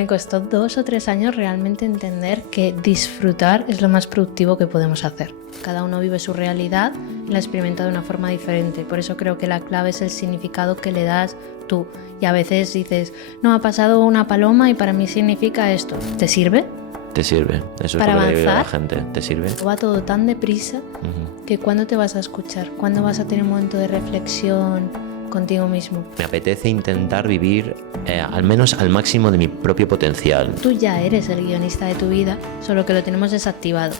me costó 2 o 3 años realmente entender que disfrutar es lo más productivo que podemos hacer. Cada uno vive su realidad y la experimenta de una forma diferente. Por eso creo que la clave es el significado que le das tú. Y a veces dices, no, ha pasado una paloma y para mí significa esto. ¿Te sirve? Te sirve. Eso es para lo que le digo a la avanzar, gente. ¿Te sirve? Va todo tan deprisa que ¿cuándo te vas a escuchar? ¿Cuándo vas a tener un momento de reflexión contigo mismo? Me apetece intentar vivir al menos al máximo de mi propio potencial. Tú ya eres el guionista de tu vida, solo que lo tenemos desactivado.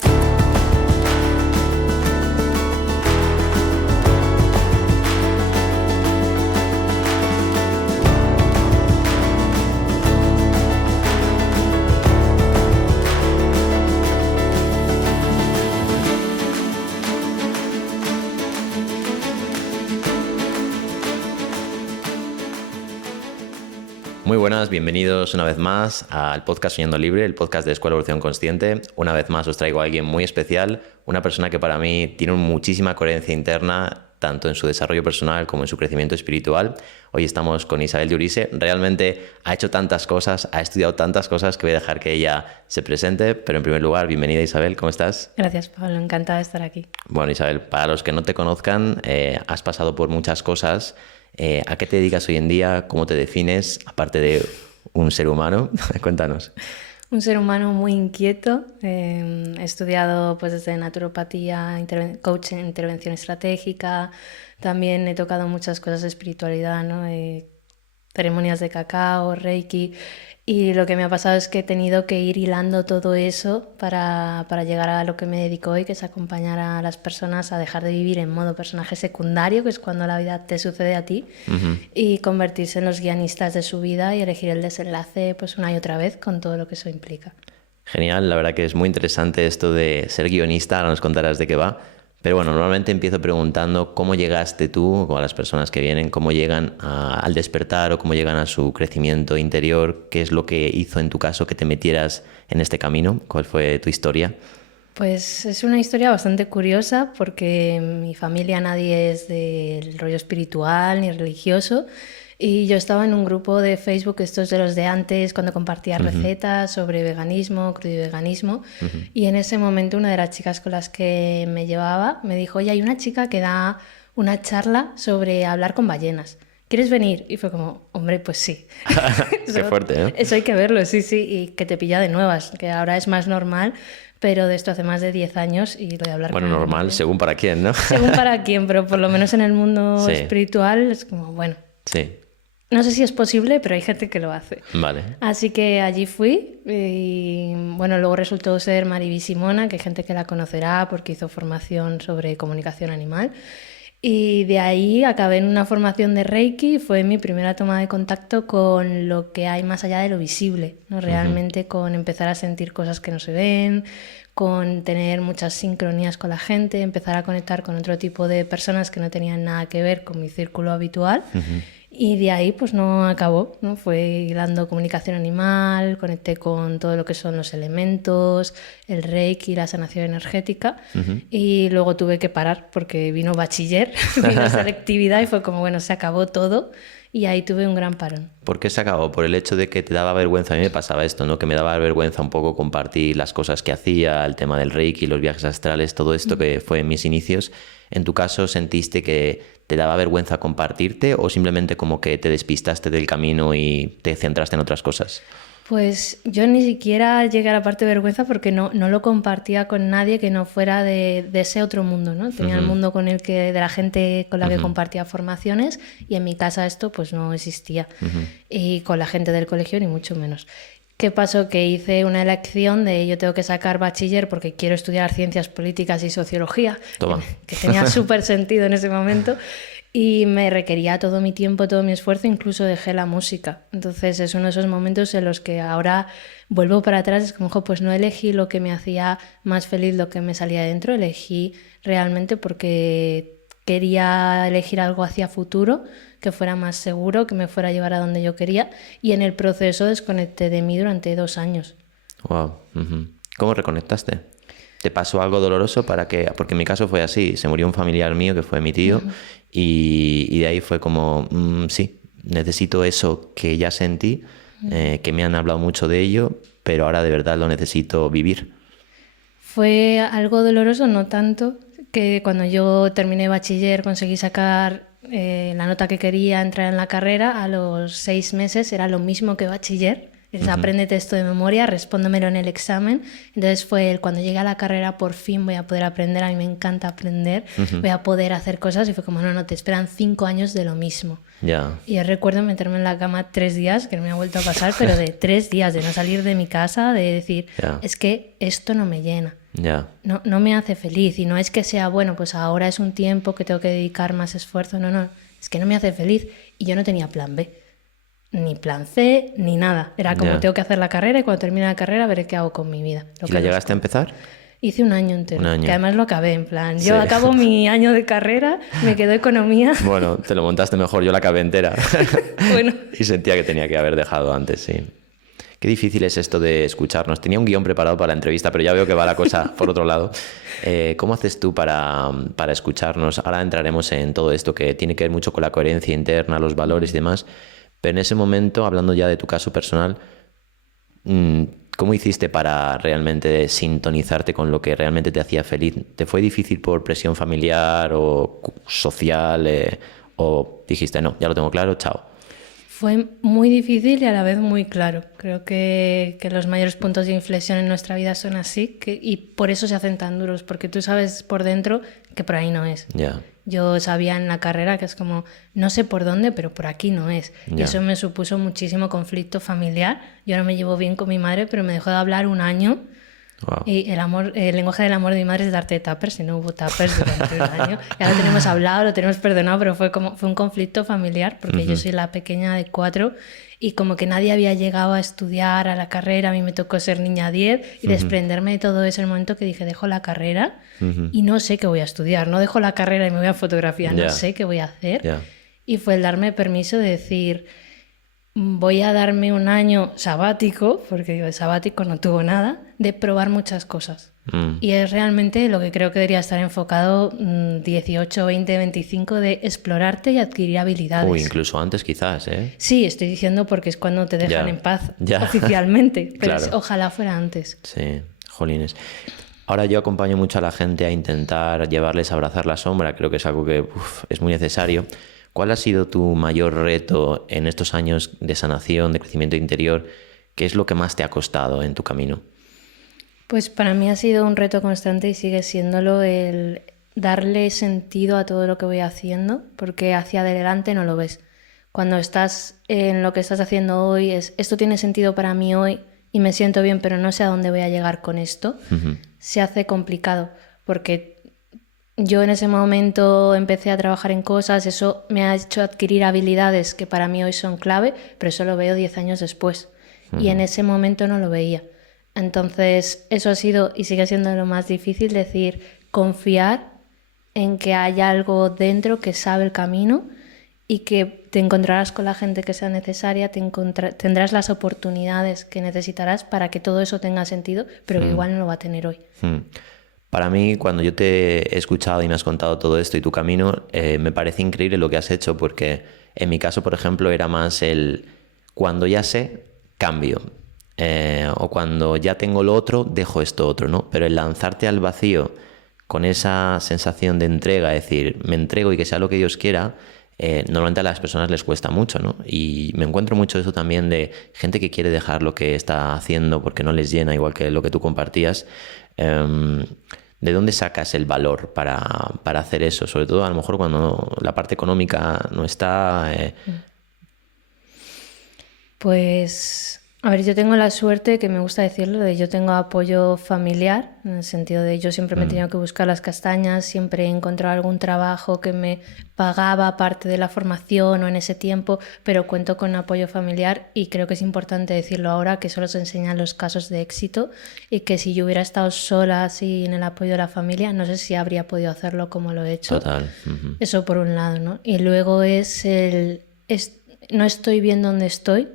Muy buenas, bienvenidos una vez más al podcast Soñando Libre, el podcast de Escuela de Evolución Consciente. Una vez más os traigo a alguien muy especial, una persona que para mí tiene muchísima coherencia interna, tanto en su desarrollo personal como en su crecimiento espiritual. Hoy estamos con Isabel de Urise. Realmente ha hecho tantas cosas, ha estudiado tantas cosas que voy a dejar que ella se presente. Pero en primer lugar, bienvenida Isabel, ¿cómo estás? Gracias, Pablo, encantada de estar aquí. Bueno, Isabel, para los que no te conozcan, has pasado por muchas cosas. ¿A qué te dedicas hoy en día? ¿Cómo te defines? Aparte de un ser humano, cuéntanos. Un ser humano muy inquieto. He estudiado pues, desde naturopatía, coaching, intervención estratégica. También he tocado muchas cosas de espiritualidad, ¿no? Ceremonias de cacao, reiki. Y lo que me ha pasado es que he tenido que ir hilando todo eso para llegar a lo que me dedico hoy, que es acompañar a las personas a dejar de vivir en modo personaje secundario, que es cuando la vida te sucede a ti, y convertirse en los guionistas de su vida y elegir el desenlace pues una y otra vez con todo lo que eso implica. Genial, la verdad que es muy interesante esto de ser guionista, ahora nos contarás de qué va. Pero bueno, normalmente empiezo preguntando cómo llegaste tú, o a las personas que vienen, cómo llegan al despertar o cómo llegan a su crecimiento interior, qué es lo que hizo en tu caso que te metieras en este camino, cuál fue tu historia. Pues es una historia bastante curiosa porque en mi familia nadie es del rollo espiritual ni religioso. Y yo estaba en un grupo de Facebook, estos de los de antes, cuando compartía recetas sobre veganismo, crudiveganismo. Y en ese momento una de las chicas con las que me llevaba me dijo, oye, hay una chica que da una charla sobre hablar con ballenas. ¿Quieres venir? Y fue como, hombre, pues sí. Qué fuerte, ¿eh? Eso hay que verlo, sí, sí. Y que te pilla de nuevas, que ahora es más normal. Pero de esto hace más de 10 años y lo de hablar bueno, con normal, gente, según para quién, ¿no? según para quién, pero por lo menos en el mundo sí. espiritual es como, bueno. Sí. No sé si es posible, pero hay gente que lo hace. Vale. Así que allí fui y bueno, luego resultó ser Mariby Simona, que hay gente que la conocerá porque hizo formación sobre comunicación animal. Y de ahí acabé en una formación de Reiki, fue mi primera toma de contacto con lo que hay más allá de lo visible, ¿no? Realmente con empezar a sentir cosas que no se ven, con tener muchas sincronías con la gente, empezar a conectar con otro tipo de personas que no tenían nada que ver con mi círculo habitual. Y de ahí pues no acabó, ¿no? Fue hilando comunicación animal, conecté con todo lo que son los elementos, el reiki, la sanación energética y luego tuve que parar porque vino bachiller, vino selectividad y fue como bueno, se acabó todo y ahí tuve un gran parón. ¿Por qué se acabó? Por el hecho de que te daba vergüenza. A mí me pasaba esto, ¿no? Que me daba vergüenza un poco compartir las cosas que hacía, el tema del reiki, los viajes astrales, todo esto que fue en mis inicios. ¿En tu caso sentiste que te daba vergüenza compartirte o simplemente como que te despistaste del camino y te centraste en otras cosas? Pues yo ni siquiera llegué a la parte de vergüenza porque no lo compartía con nadie que no fuera de ese otro mundo, ¿no? Tenía el mundo con el que, de la gente con la que compartía formaciones y en mi casa esto pues no existía. Y con la gente del colegio ni mucho menos. ¿Qué pasó? Que hice una elección de yo tengo que sacar bachiller porque quiero estudiar ciencias políticas y sociología, que tenía súper sentido en ese momento. Y me requería todo mi tiempo, todo mi esfuerzo, incluso dejé la música. Entonces es uno de esos momentos en los que ahora vuelvo para atrás, es como, pues no elegí lo que me hacía más feliz, lo que me salía dentro, elegí realmente porque quería elegir algo hacia futuro, que fuera más seguro, que me fuera a llevar a donde yo quería, y en el proceso desconecté de mí durante 2 años. Wow. ¿Cómo reconectaste? ¿Te pasó algo doloroso porque en mi caso fue así, se murió un familiar mío que fue mi tío y de ahí fue como, sí, necesito eso que ya sentí, que me han hablado mucho de ello, pero ahora de verdad lo necesito vivir. Fue algo doloroso, no tanto, que cuando yo terminé bachiller conseguí sacar la nota que quería, entrar en la carrera, a los 6 meses era lo mismo que bachiller. Es apréndete esto de memoria, respóndemelo en el examen. Entonces fue cuando llegué a la carrera, por fin voy a poder aprender, a mí me encanta aprender, voy a poder hacer cosas, y fue como, no, te esperan 5 años de lo mismo. Y yo recuerdo meterme en la cama 3 días, que no me ha vuelto a pasar, pero de 3 días, de no salir de mi casa, de decir, es que esto no me llena. No me hace feliz, y no es que sea, bueno, pues ahora es un tiempo que tengo que dedicar más esfuerzo, no, es que no me hace feliz, y yo no tenía plan B, ni plan C, ni nada. Era como, tengo que hacer la carrera, y cuando termine la carrera veré qué hago con mi vida. ¿Y la llegaste a empezar? Hice un año entero, que además lo acabé, en plan, yo acabo mi año de carrera, me quedó economía. Bueno, te lo montaste mejor, yo la acabé entera. Bueno. Y sentía que tenía que haber dejado antes, sí. Qué difícil es esto de escucharnos. Tenía un guión preparado para la entrevista, pero ya veo que va la cosa por otro lado. ¿Cómo haces tú para escucharnos? Ahora entraremos en todo esto que tiene que ver mucho con la coherencia interna, los valores y demás. Pero en ese momento, hablando ya de tu caso personal, ¿cómo hiciste para realmente sintonizarte con lo que realmente te hacía feliz? ¿Te fue difícil por presión familiar o social? ¿O dijiste, no, ya lo tengo claro, chao? Fue muy difícil y a la vez muy claro. Creo que los mayores puntos de inflexión en nuestra vida son así, y por eso se hacen tan duros, porque tú sabes por dentro que por ahí no es. Yo sabía en la carrera que es como, no sé por dónde, pero por aquí no es. Y eso me supuso muchísimo conflicto familiar. Yo ahora me llevo bien con mi madre, pero me dejó de hablar un año. Wow. Y el lenguaje del amor de mi madre es darte tuppers, y no hubo tuppers durante un año. Ya lo tenemos hablado, lo tenemos perdonado, pero fue un conflicto familiar, porque yo soy la pequeña de 4, y como que nadie había llegado a estudiar a la carrera, a mí me tocó ser niña 10 y desprenderme de todo eso en el momento que dije, dejo la carrera y no sé qué voy a estudiar, no dejo la carrera y me voy a fotografía, no sé qué voy a hacer. Y fue el darme permiso de decir, voy a darme un año sabático, porque de sabático no tuvo nada, de probar muchas cosas. Y es realmente lo que creo que debería estar enfocado 18, 20, 25, de explorarte y adquirir habilidades. Uy, incluso antes quizás, ¿eh? Sí, estoy diciendo porque es cuando te dejan en paz oficialmente, pero claro. Ojalá fuera antes. Sí, jolines. Ahora yo acompaño mucho a la gente a intentar llevarles a abrazar la sombra, creo que es algo que es muy necesario. ¿Cuál ha sido tu mayor reto en estos años de sanación, de crecimiento interior? ¿Qué es lo que más te ha costado en tu camino? Pues para mí ha sido un reto constante, y sigue siéndolo, el darle sentido a todo lo que voy haciendo, porque hacia adelante no lo ves. Cuando estás en lo que estás haciendo hoy, esto tiene sentido para mí hoy y me siento bien, pero no sé a dónde voy a llegar con esto. Se hace complicado, porque yo en ese momento empecé a trabajar en cosas, eso me ha hecho adquirir habilidades que para mí hoy son clave, pero eso lo veo 10 años después. Y en ese momento no lo veía. Entonces eso ha sido y sigue siendo lo más difícil, decir, confiar en que hay algo dentro que sabe el camino y que te encontrarás con la gente que sea necesaria, tendrás las oportunidades que necesitarás para que todo eso tenga sentido, pero que igual no lo va a tener hoy. Para mí, cuando yo te he escuchado y me has contado todo esto y tu camino, me parece increíble lo que has hecho, porque en mi caso, por ejemplo, era más el cuando ya sé, cambio. O cuando ya tengo lo otro, dejo esto otro, ¿no? Pero el lanzarte al vacío con esa sensación de entrega, decir, me entrego y que sea lo que Dios quiera, normalmente a las personas les cuesta mucho, ¿no? Y me encuentro mucho eso también de gente que quiere dejar lo que está haciendo porque no les llena, igual que lo que tú compartías. ¿De dónde sacas el valor para hacer eso? Sobre todo a lo mejor cuando la parte económica no está... Pues... A ver, yo tengo la suerte, que me gusta decirlo, de yo tengo apoyo familiar, en el sentido de yo siempre me he tenido que buscar las castañas, siempre he encontrado algún trabajo que me pagaba parte de la formación o en ese tiempo, pero cuento con apoyo familiar, y creo que es importante decirlo ahora, que solo se enseñan los casos de éxito, y que si yo hubiera estado sola sin el apoyo de la familia, no sé si habría podido hacerlo como lo he hecho. Total. Eso por un lado, ¿no? Y luego no estoy bien donde estoy.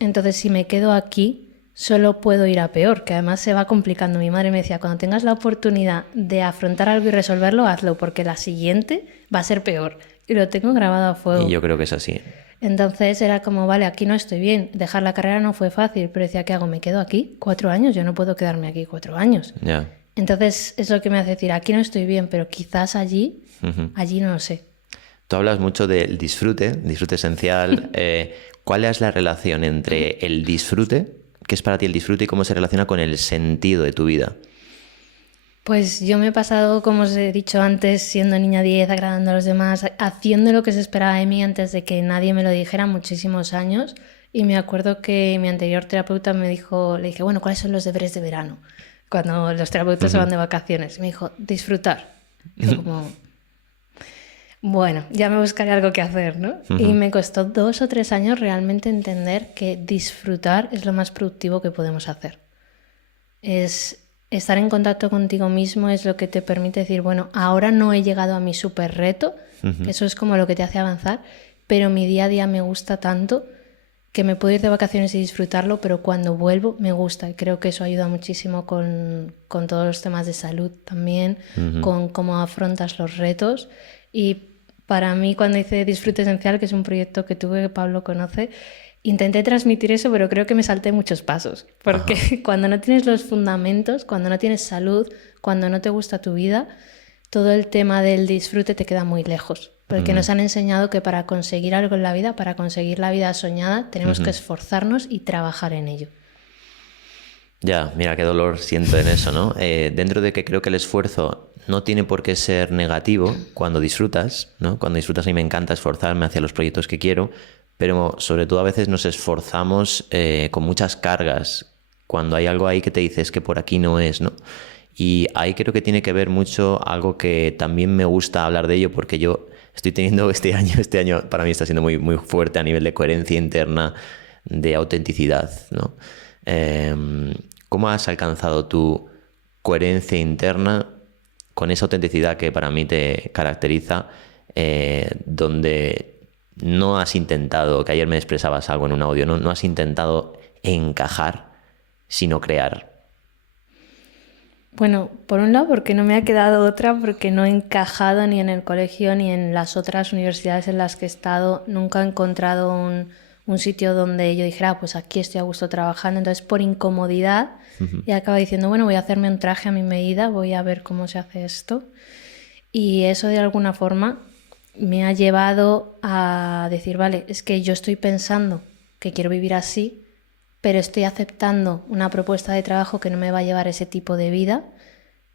Entonces, si me quedo aquí, solo puedo ir a peor, que además se va complicando. Mi madre me decía, cuando tengas la oportunidad de afrontar algo y resolverlo, hazlo, porque la siguiente va a ser peor. Y lo tengo grabado a fuego. Y yo creo que es así. Entonces era como, vale, aquí no estoy bien. Dejar la carrera no fue fácil, pero decía, ¿qué hago? ¿Me quedo aquí 4 años? Yo no puedo quedarme aquí 4 años. Ya. Entonces es lo que me hace decir, aquí no estoy bien, pero quizás allí no lo sé. Tú hablas mucho del disfrute esencial. ¿Cuál es la relación entre el disfrute, qué es para ti el disfrute y cómo se relaciona con el sentido de tu vida? Pues yo me he pasado, como os he dicho antes, siendo niña 10, agradando a los demás, haciendo lo que se esperaba de mí antes de que nadie me lo dijera, muchísimos años. Y me acuerdo que mi anterior terapeuta me dijo, le dije, bueno, ¿cuáles son los deberes de verano? Cuando los terapeutas se van de vacaciones. Me dijo, disfrutar. Fue como, bueno, ya me buscaré algo que hacer, ¿no? Y me costó 2 o 3 años realmente entender que disfrutar es lo más productivo que podemos hacer. Es estar en contacto contigo mismo es lo que te permite decir, bueno, ahora no he llegado a mi súper reto, eso es como lo que te hace avanzar, pero mi día a día me gusta tanto que me puedo ir de vacaciones y disfrutarlo, pero cuando vuelvo me gusta. Y creo que eso ayuda muchísimo con todos los temas de salud también, con cómo afrontas los retos. Y para mí, cuando hice Disfrute Esencial, que es un proyecto que tuve, que Pablo conoce, intenté transmitir eso, pero creo que me salté muchos pasos. Porque cuando no tienes los fundamentos, cuando no tienes salud, cuando no te gusta tu vida, todo el tema del disfrute te queda muy lejos. Porque nos han enseñado que para conseguir algo en la vida, para conseguir la vida soñada, tenemos que esforzarnos y trabajar en ello. Ya, mira qué dolor siento en eso, ¿no? Dentro de que creo que el esfuerzo no tiene por qué ser negativo cuando disfrutas, ¿no? Cuando disfrutas a mí me encanta esforzarme hacia los proyectos que quiero, pero sobre todo a veces nos esforzamos con muchas cargas cuando hay algo ahí que te dices que por aquí no es, ¿no? Y ahí creo que tiene que ver mucho algo que también me gusta hablar de ello porque yo estoy teniendo este año para mí está siendo muy, muy fuerte a nivel de coherencia interna, de autenticidad, ¿no? ¿Cómo has alcanzado tu coherencia interna con esa autenticidad que para mí te caracteriza, donde no has intentado, que ayer me expresabas algo en un audio, no has intentado encajar, sino crear? Bueno, por un lado porque no me ha quedado otra, porque no he encajado ni en el colegio ni en las otras universidades en las que he estado. Nunca he encontrado un sitio donde yo dijera, pues aquí estoy a gusto trabajando. Entonces, por incomodidad, he acabado diciendo, bueno, voy a hacerme un traje a mi medida, voy a ver cómo se hace esto. Y eso de alguna forma me ha llevado a decir, vale, es que yo estoy pensando que quiero vivir así, pero estoy aceptando una propuesta de trabajo que no me va a llevar ese tipo de vida,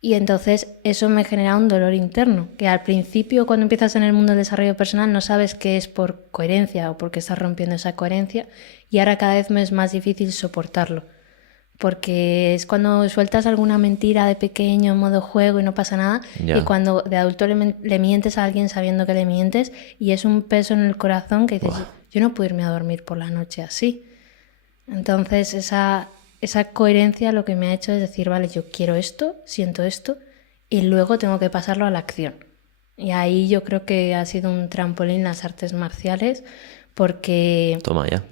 y entonces eso me genera un dolor interno, que al principio cuando empiezas en el mundo del desarrollo personal no sabes que es por coherencia o porque estás rompiendo esa coherencia, y ahora cada vez me es más difícil soportarlo, porque es cuando sueltas alguna mentira de pequeño en modo juego y no pasa nada, y cuando de adulto le mientes a alguien sabiendo que le mientes, y es un peso en el corazón que dices, yo no puedo irme a dormir por la noche así. Entonces esa coherencia lo que me ha hecho es decir, vale, yo quiero esto, siento esto, y luego tengo que pasarlo a la acción. Y ahí yo creo que ha sido un trampolín las artes marciales, porque Toma ya.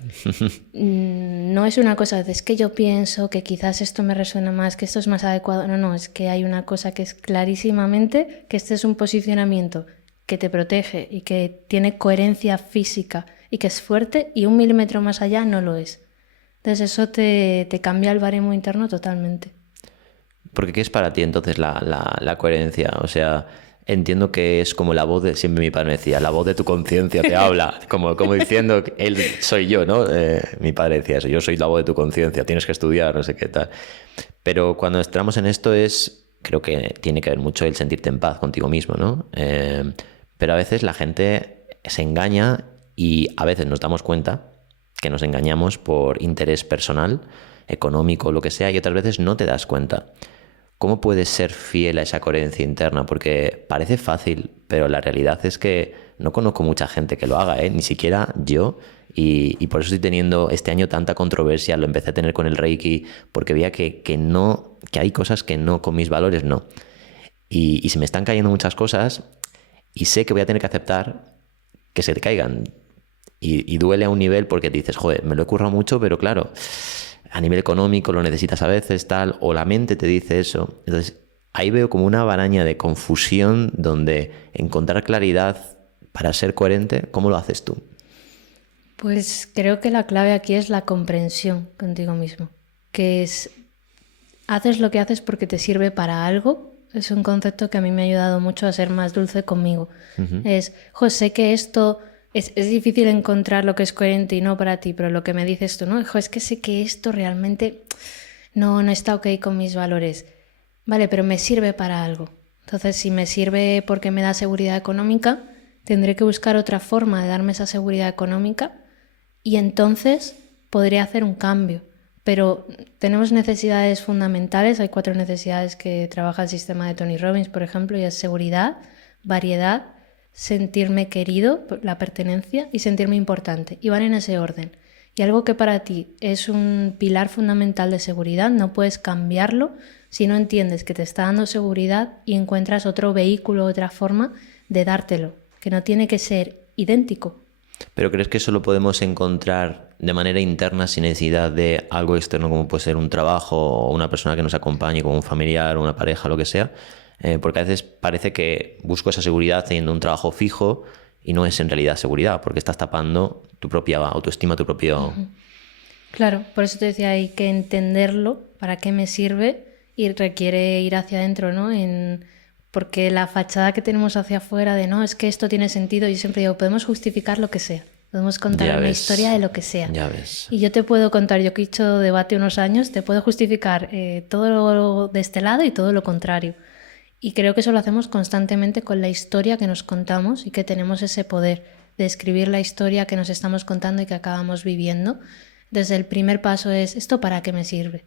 no es una cosa de, es que yo pienso que quizás esto me resuena más, que esto es más adecuado. No, es que hay una cosa que es clarísimamente que este es un posicionamiento que te protege y que tiene coherencia física y que es fuerte, y 1 milímetro más allá no lo es. Entonces eso te cambia el baremo interno totalmente. Porque ¿qué es para ti entonces la coherencia? O sea, entiendo que es como la voz de, siempre mi padre me decía, la voz de tu conciencia te habla, como diciendo, él soy yo, ¿no? Mi padre decía eso, yo soy la voz de tu conciencia, tienes que estudiar, no sé qué tal. Pero cuando entramos en esto creo que tiene que ver mucho el sentirte en paz contigo mismo, ¿no? Pero a veces la gente se engaña y a veces nos damos cuenta que nos engañamos por interés personal, económico, lo que sea, y otras veces no te das cuenta. ¿Cómo puedes ser fiel a esa coherencia interna? Porque parece fácil, pero la realidad es que no conozco mucha gente que lo haga, ni siquiera yo, y por eso estoy teniendo este año tanta controversia. Lo empecé a tener con el Reiki, porque veía que hay cosas que no, con mis valores no. Y se me están cayendo muchas cosas, y sé que voy a tener que aceptar que se te caigan. Y duele a un nivel porque dices, joder, me lo he currado mucho, pero claro, a nivel económico lo necesitas a veces, tal, o la mente te dice eso. Entonces, ahí veo como una maraña de confusión donde encontrar claridad para ser coherente, ¿cómo lo haces tú? Pues creo que la clave aquí es la comprensión contigo mismo, que es, haces lo que haces porque te sirve para algo. Es un concepto que a mí me ha ayudado mucho a ser más dulce conmigo. Es, sé que esto es difícil encontrar lo que es coherente y no para ti, pero lo que me dices tú, ¿no? Es que sé que esto realmente no está ok con mis valores. Vale, pero me sirve para algo. Entonces, si me sirve porque me da seguridad económica, tendré que buscar otra forma de darme esa seguridad económica y entonces podré hacer un cambio. Pero tenemos necesidades fundamentales, hay 4 necesidades que trabaja el sistema de Tony Robbins, por ejemplo, y es seguridad, variedad, sentirme querido, la pertenencia y sentirme importante. Y van en ese orden. Y algo que para ti es un pilar fundamental de seguridad, no puedes cambiarlo si no entiendes que te está dando seguridad y encuentras otro vehículo, otra forma de dártelo, que no tiene que ser idéntico. ¿Pero crees que eso lo podemos encontrar de manera interna sin necesidad de algo externo como puede ser un trabajo o una persona que nos acompañe como un familiar o una pareja, lo que sea? Porque a veces parece que busco esa seguridad teniendo un trabajo fijo y no es en realidad seguridad, porque estás tapando tu propia autoestima, tu propio... Claro, por eso te decía, hay que entenderlo, para qué me sirve y requiere ir hacia adentro, ¿no? Porque la fachada que tenemos hacia afuera de no, es que esto tiene sentido, yo siempre digo, podemos justificar lo que sea, podemos contar una historia de lo que sea. Ya ves. Y yo te puedo contar, yo que he hecho debate unos años, te puedo justificar todo lo de este lado y todo lo contrario. Y creo que eso lo hacemos constantemente con la historia que nos contamos y que tenemos ese poder de escribir la historia que nos estamos contando y que acabamos viviendo. Desde el primer paso es, ¿esto para qué me sirve?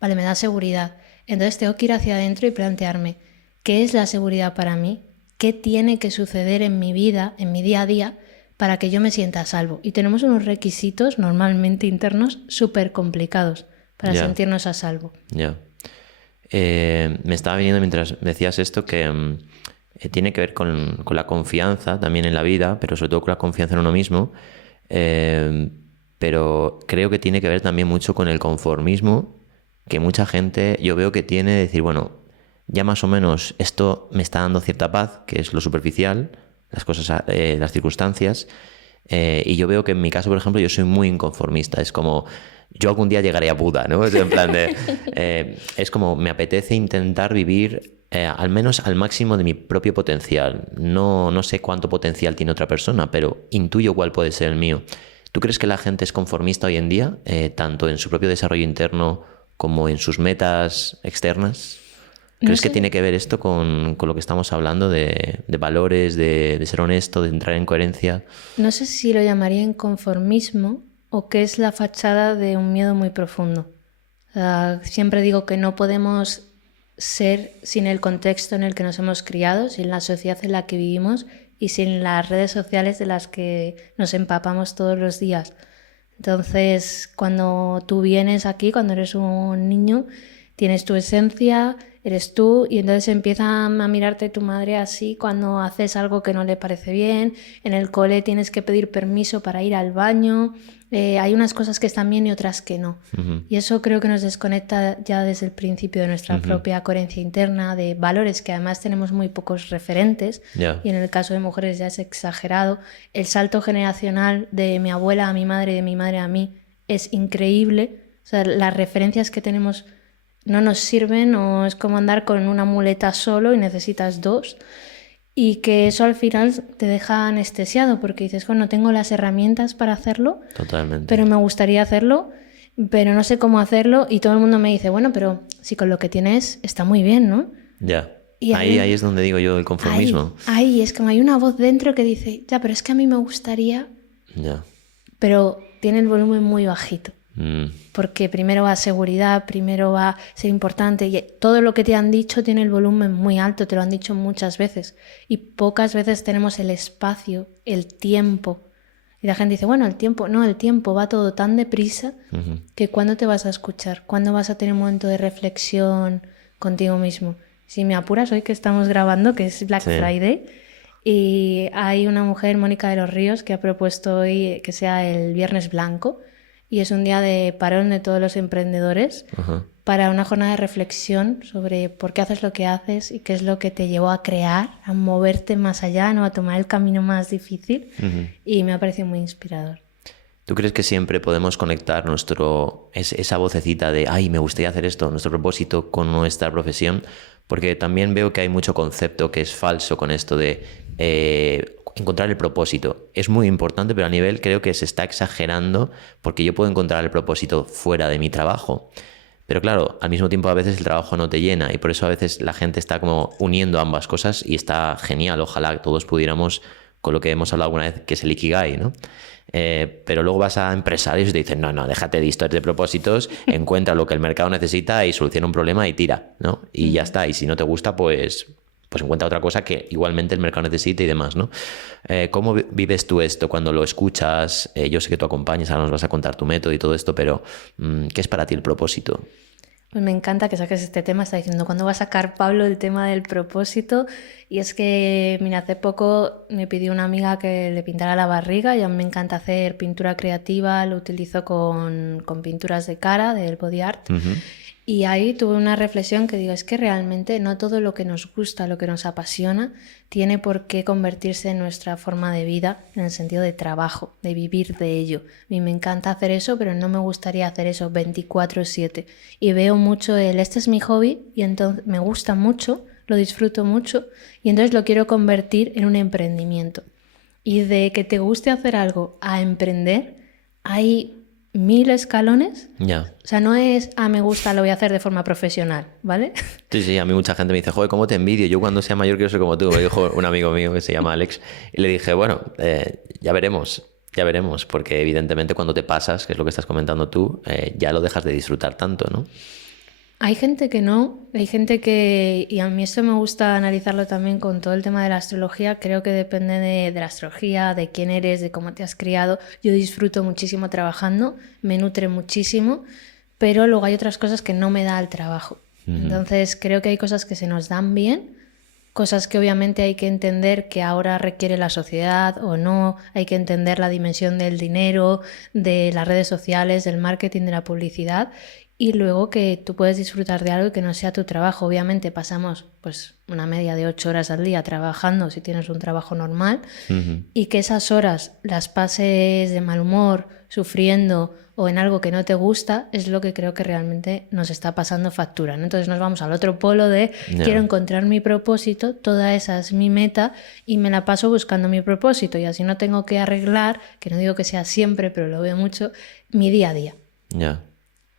Vale, me da seguridad. Entonces tengo que ir hacia adentro y plantearme, ¿qué es la seguridad para mí? ¿Qué tiene que suceder en mi vida, en mi día a día, para que yo me sienta a salvo? Y tenemos unos requisitos normalmente internos súper complicados para sentirnos a salvo. Ya. Me estaba viniendo mientras decías esto que tiene que ver con la confianza también en la vida, pero sobre todo con la confianza en uno mismo. Pero creo que tiene que ver también mucho con el conformismo que mucha gente yo veo que tiene de decir, bueno, ya más o menos esto me está dando cierta paz, que es lo superficial, las cosas, las circunstancias, y yo veo que en mi caso, por ejemplo, yo soy muy inconformista. Es como, yo algún día llegaré a Buda, ¿no? Es en plan de, es como, me apetece intentar vivir al menos al máximo de mi propio potencial. No sé cuánto potencial tiene otra persona, pero intuyo cuál puede ser el mío. ¿Tú crees que la gente es conformista hoy en día, tanto en su propio desarrollo interno como en sus metas externas? ¿Crees que tiene que ver esto con lo que estamos hablando de valores, de ser honesto, de entrar en coherencia? No sé si lo llamaría inconformismo o que es la fachada de un miedo muy profundo. Siempre digo que no podemos ser sin el contexto en el que nos hemos criado, sin la sociedad en la que vivimos y sin las redes sociales de las que nos empapamos todos los días. Entonces, cuando tú vienes aquí, cuando eres un niño, tienes tu esencia, eres tú, y entonces empieza a mirarte tu madre así cuando haces algo que no le parece bien. En el cole tienes que pedir permiso para ir al baño. Hay unas cosas que están bien y otras que no. Y eso creo que nos desconecta ya desde el principio de nuestra propia coherencia interna, de valores que además tenemos muy pocos referentes. Y en el caso de mujeres ya es exagerado. El salto generacional de mi abuela a mi madre y de mi madre a mí es increíble. O sea, las referencias que tenemos no nos sirven, o es como andar con una muleta solo y necesitas 2. Y que eso al final te deja anestesiado porque dices, bueno, tengo las herramientas para hacerlo. Totalmente. Pero me gustaría hacerlo, pero no sé cómo hacerlo. Y todo el mundo me dice, bueno, pero si con lo que tienes está muy bien, ¿no? Ya. Y ahí es donde digo yo el conformismo. Ahí es como hay una voz dentro que dice, ya, pero es que a mí me gustaría. Ya. Pero tiene el volumen muy bajito. Porque primero va seguridad, primero va ser importante, y todo lo que te han dicho tiene el volumen muy alto, te lo han dicho muchas veces, y pocas veces tenemos el espacio, el tiempo. Y la gente dice, bueno, el tiempo va todo tan deprisa que ¿cuándo te vas a escuchar? ¿Cuándo vas a tener un momento de reflexión contigo mismo? Si me apuras, hoy que estamos grabando, que es Black Friday, y hay una mujer, Mónica de los Ríos, que ha propuesto hoy que sea el Viernes Blanco, y es un día de parón de todos los emprendedores para una jornada de reflexión sobre por qué haces lo que haces y qué es lo que te llevó a crear, a moverte más allá, ¿no? A tomar el camino más difícil. Y me ha parecido muy inspirador. ¿Tú crees que siempre podemos conectar esa vocecita de, ay, me gustaría hacer esto, nuestro propósito con nuestra profesión? Porque también veo que hay mucho concepto que es falso con esto de encontrar el propósito. Es muy importante, pero a nivel creo que se está exagerando, porque yo puedo encontrar el propósito fuera de mi trabajo. Pero claro, al mismo tiempo a veces el trabajo no te llena y por eso a veces la gente está como uniendo ambas cosas y está genial. Ojalá todos pudiéramos, con lo que hemos hablado alguna vez, que es el Ikigai, ¿no? Pero luego vas a empresarios y te dicen, no, déjate de historias de propósitos, encuentra lo que el mercado necesita y soluciona un problema y tira, ¿no? Y ya está. Y si no te gusta, pues encuentra otra cosa que igualmente el mercado necesite y demás, ¿no? ¿Cómo vives tú esto cuando lo escuchas? Yo sé que tú acompañas, ahora nos vas a contar tu método y todo esto, pero ¿qué es para ti el propósito? Pues me encanta que saques este tema. Está diciendo, ¿cuándo va a sacar Pablo el tema del propósito? Y es que, mira, hace poco me pidió una amiga que le pintara la barriga y a mí me encanta hacer pintura creativa, lo utilizo con pinturas de cara, del body art. Uh-huh. Y ahí tuve una reflexión que digo, es que realmente no todo lo que nos gusta, lo que nos apasiona, tiene por qué convertirse en nuestra forma de vida, en el sentido de trabajo, de vivir de ello. A mí me encanta hacer eso, pero no me gustaría hacer eso 24/7. Y veo mucho este es mi hobby y entonces me gusta mucho, lo disfruto mucho y entonces lo quiero convertir en un emprendimiento. Y de que te guste hacer algo a emprender, hay 1000 escalones. Ya. O sea, no es, me gusta, lo voy a hacer de forma profesional, ¿vale? Sí, a mí mucha gente me dice, joder, ¿cómo te envidio? Yo cuando sea mayor quiero ser como tú. Me dijo un amigo mío que se llama Alex y le dije, bueno, ya veremos, porque evidentemente cuando te pasas, que es lo que estás comentando tú, ya lo dejas de disfrutar tanto, ¿no? Hay gente que no, hay gente que, y a mí esto me gusta analizarlo también con todo el tema de la astrología, creo que depende de la astrología, de quién eres, de cómo te has criado. Yo disfruto muchísimo trabajando, me nutre muchísimo, pero luego hay otras cosas que no me da el trabajo. Uh-huh. Entonces creo que hay cosas que se nos dan bien, cosas que obviamente hay que entender que ahora requiere la sociedad o no, hay que entender la dimensión del dinero, de las redes sociales, del marketing, de la publicidad. Y luego que tú puedes disfrutar de algo que no sea tu trabajo. Obviamente pasamos pues una media de 8 horas al día trabajando si tienes un trabajo normal. Uh-huh. Y que esas horas las pases de mal humor, sufriendo o en algo que no te gusta, es lo que creo que realmente nos está pasando factura, ¿no? Entonces nos vamos al otro polo de quiero encontrar mi propósito, toda esa es mi meta y me la paso buscando mi propósito y así no tengo que arreglar, que no digo que sea siempre, pero lo veo mucho, mi día a día. Ya.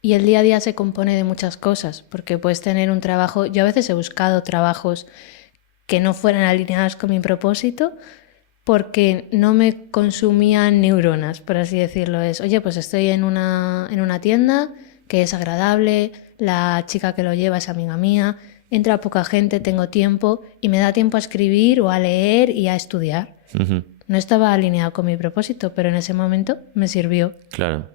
Y el día a día se compone de muchas cosas, porque puedes tener un trabajo, yo a veces he buscado trabajos que no fueran alineados con mi propósito porque no me consumían neuronas, por así decirlo. Es, oye, pues estoy en una tienda que es agradable, la chica que lo lleva es amiga mía, entra poca gente, tengo tiempo y me da tiempo a escribir o a leer y a estudiar. Uh-huh. No estaba alineado con mi propósito, pero en ese momento me sirvió. Claro.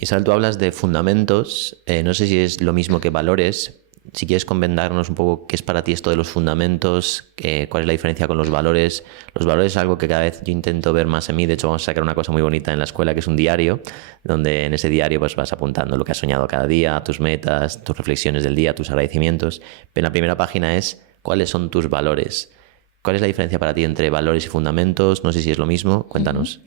Isabel, tú hablas de fundamentos, no sé si es lo mismo que valores. Si quieres comentarnos un poco qué es para ti esto de los fundamentos, cuál es la diferencia con los valores. Los valores es algo que cada vez yo intento ver más en mí. De hecho, vamos a sacar una cosa muy bonita en la escuela, que es un diario, donde en ese diario pues, vas apuntando lo que has soñado cada día, tus metas, tus reflexiones del día, tus agradecimientos. Pero en la primera página es cuáles son tus valores. ¿Cuál es la diferencia para ti entre valores y fundamentos? No sé si es lo mismo. Cuéntanos.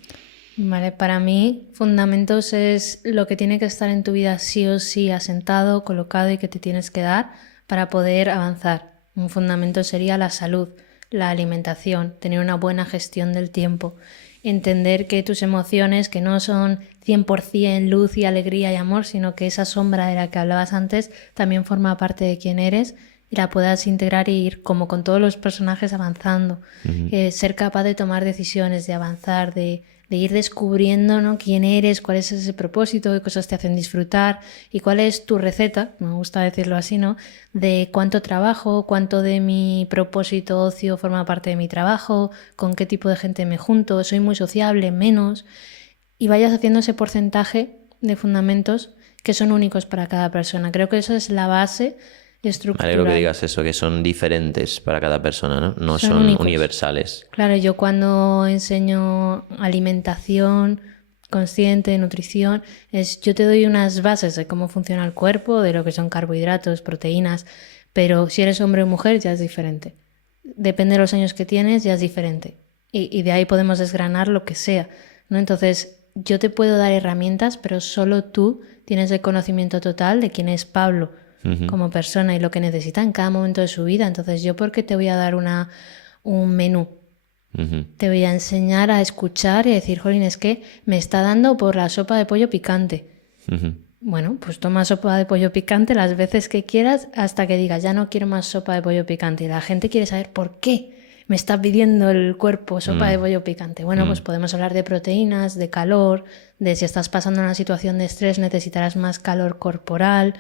Vale, para mí fundamentos es lo que tiene que estar en tu vida sí o sí asentado, colocado y que te tienes que dar para poder avanzar. Un fundamento sería la salud, la alimentación, tener una buena gestión del tiempo, entender que tus emociones que no son 100% luz y alegría y amor, sino que esa sombra de la que hablabas antes también forma parte de quién eres y la puedas integrar e ir como con todos los personajes avanzando. Uh-huh. Ser capaz de tomar decisiones, de avanzar, de ir descubriendo, ¿no?, quién eres, cuál es ese propósito, qué cosas te hacen disfrutar y cuál es tu receta, me gusta decirlo así, ¿no?, de cuánto trabajo, cuánto de mi propósito ocio forma parte de mi trabajo, con qué tipo de gente me junto, soy muy sociable, menos, y vayas haciendo ese porcentaje de fundamentos que son únicos para cada persona. Creo que esa es la base estructural. Me alegro que digas eso, que son diferentes para cada persona, ¿no? No son universales. Claro, yo cuando enseño alimentación consciente, nutrición, yo te doy unas bases de cómo funciona el cuerpo, de lo que son carbohidratos, proteínas, pero si eres hombre o mujer ya es diferente. Depende de los años que tienes, ya es diferente. Y de ahí podemos desgranar lo que sea. ¿no? Entonces, yo te puedo dar herramientas, pero solo tú tienes el conocimiento total de quién es Pablo como persona y lo que necesita en cada momento de su vida. Entonces, ¿yo por qué te voy a dar un menú? Te voy a enseñar a escuchar y a decir, jolín, es que me está dando por la sopa de pollo picante. Bueno, pues toma sopa de pollo picante las veces que quieras hasta que digas, ya no quiero más sopa de pollo picante. Y la gente quiere saber por qué me está pidiendo el cuerpo sopa de pollo picante. Bueno, pues podemos hablar de proteínas, de calor, de si estás pasando una situación de estrés necesitarás más calor corporal,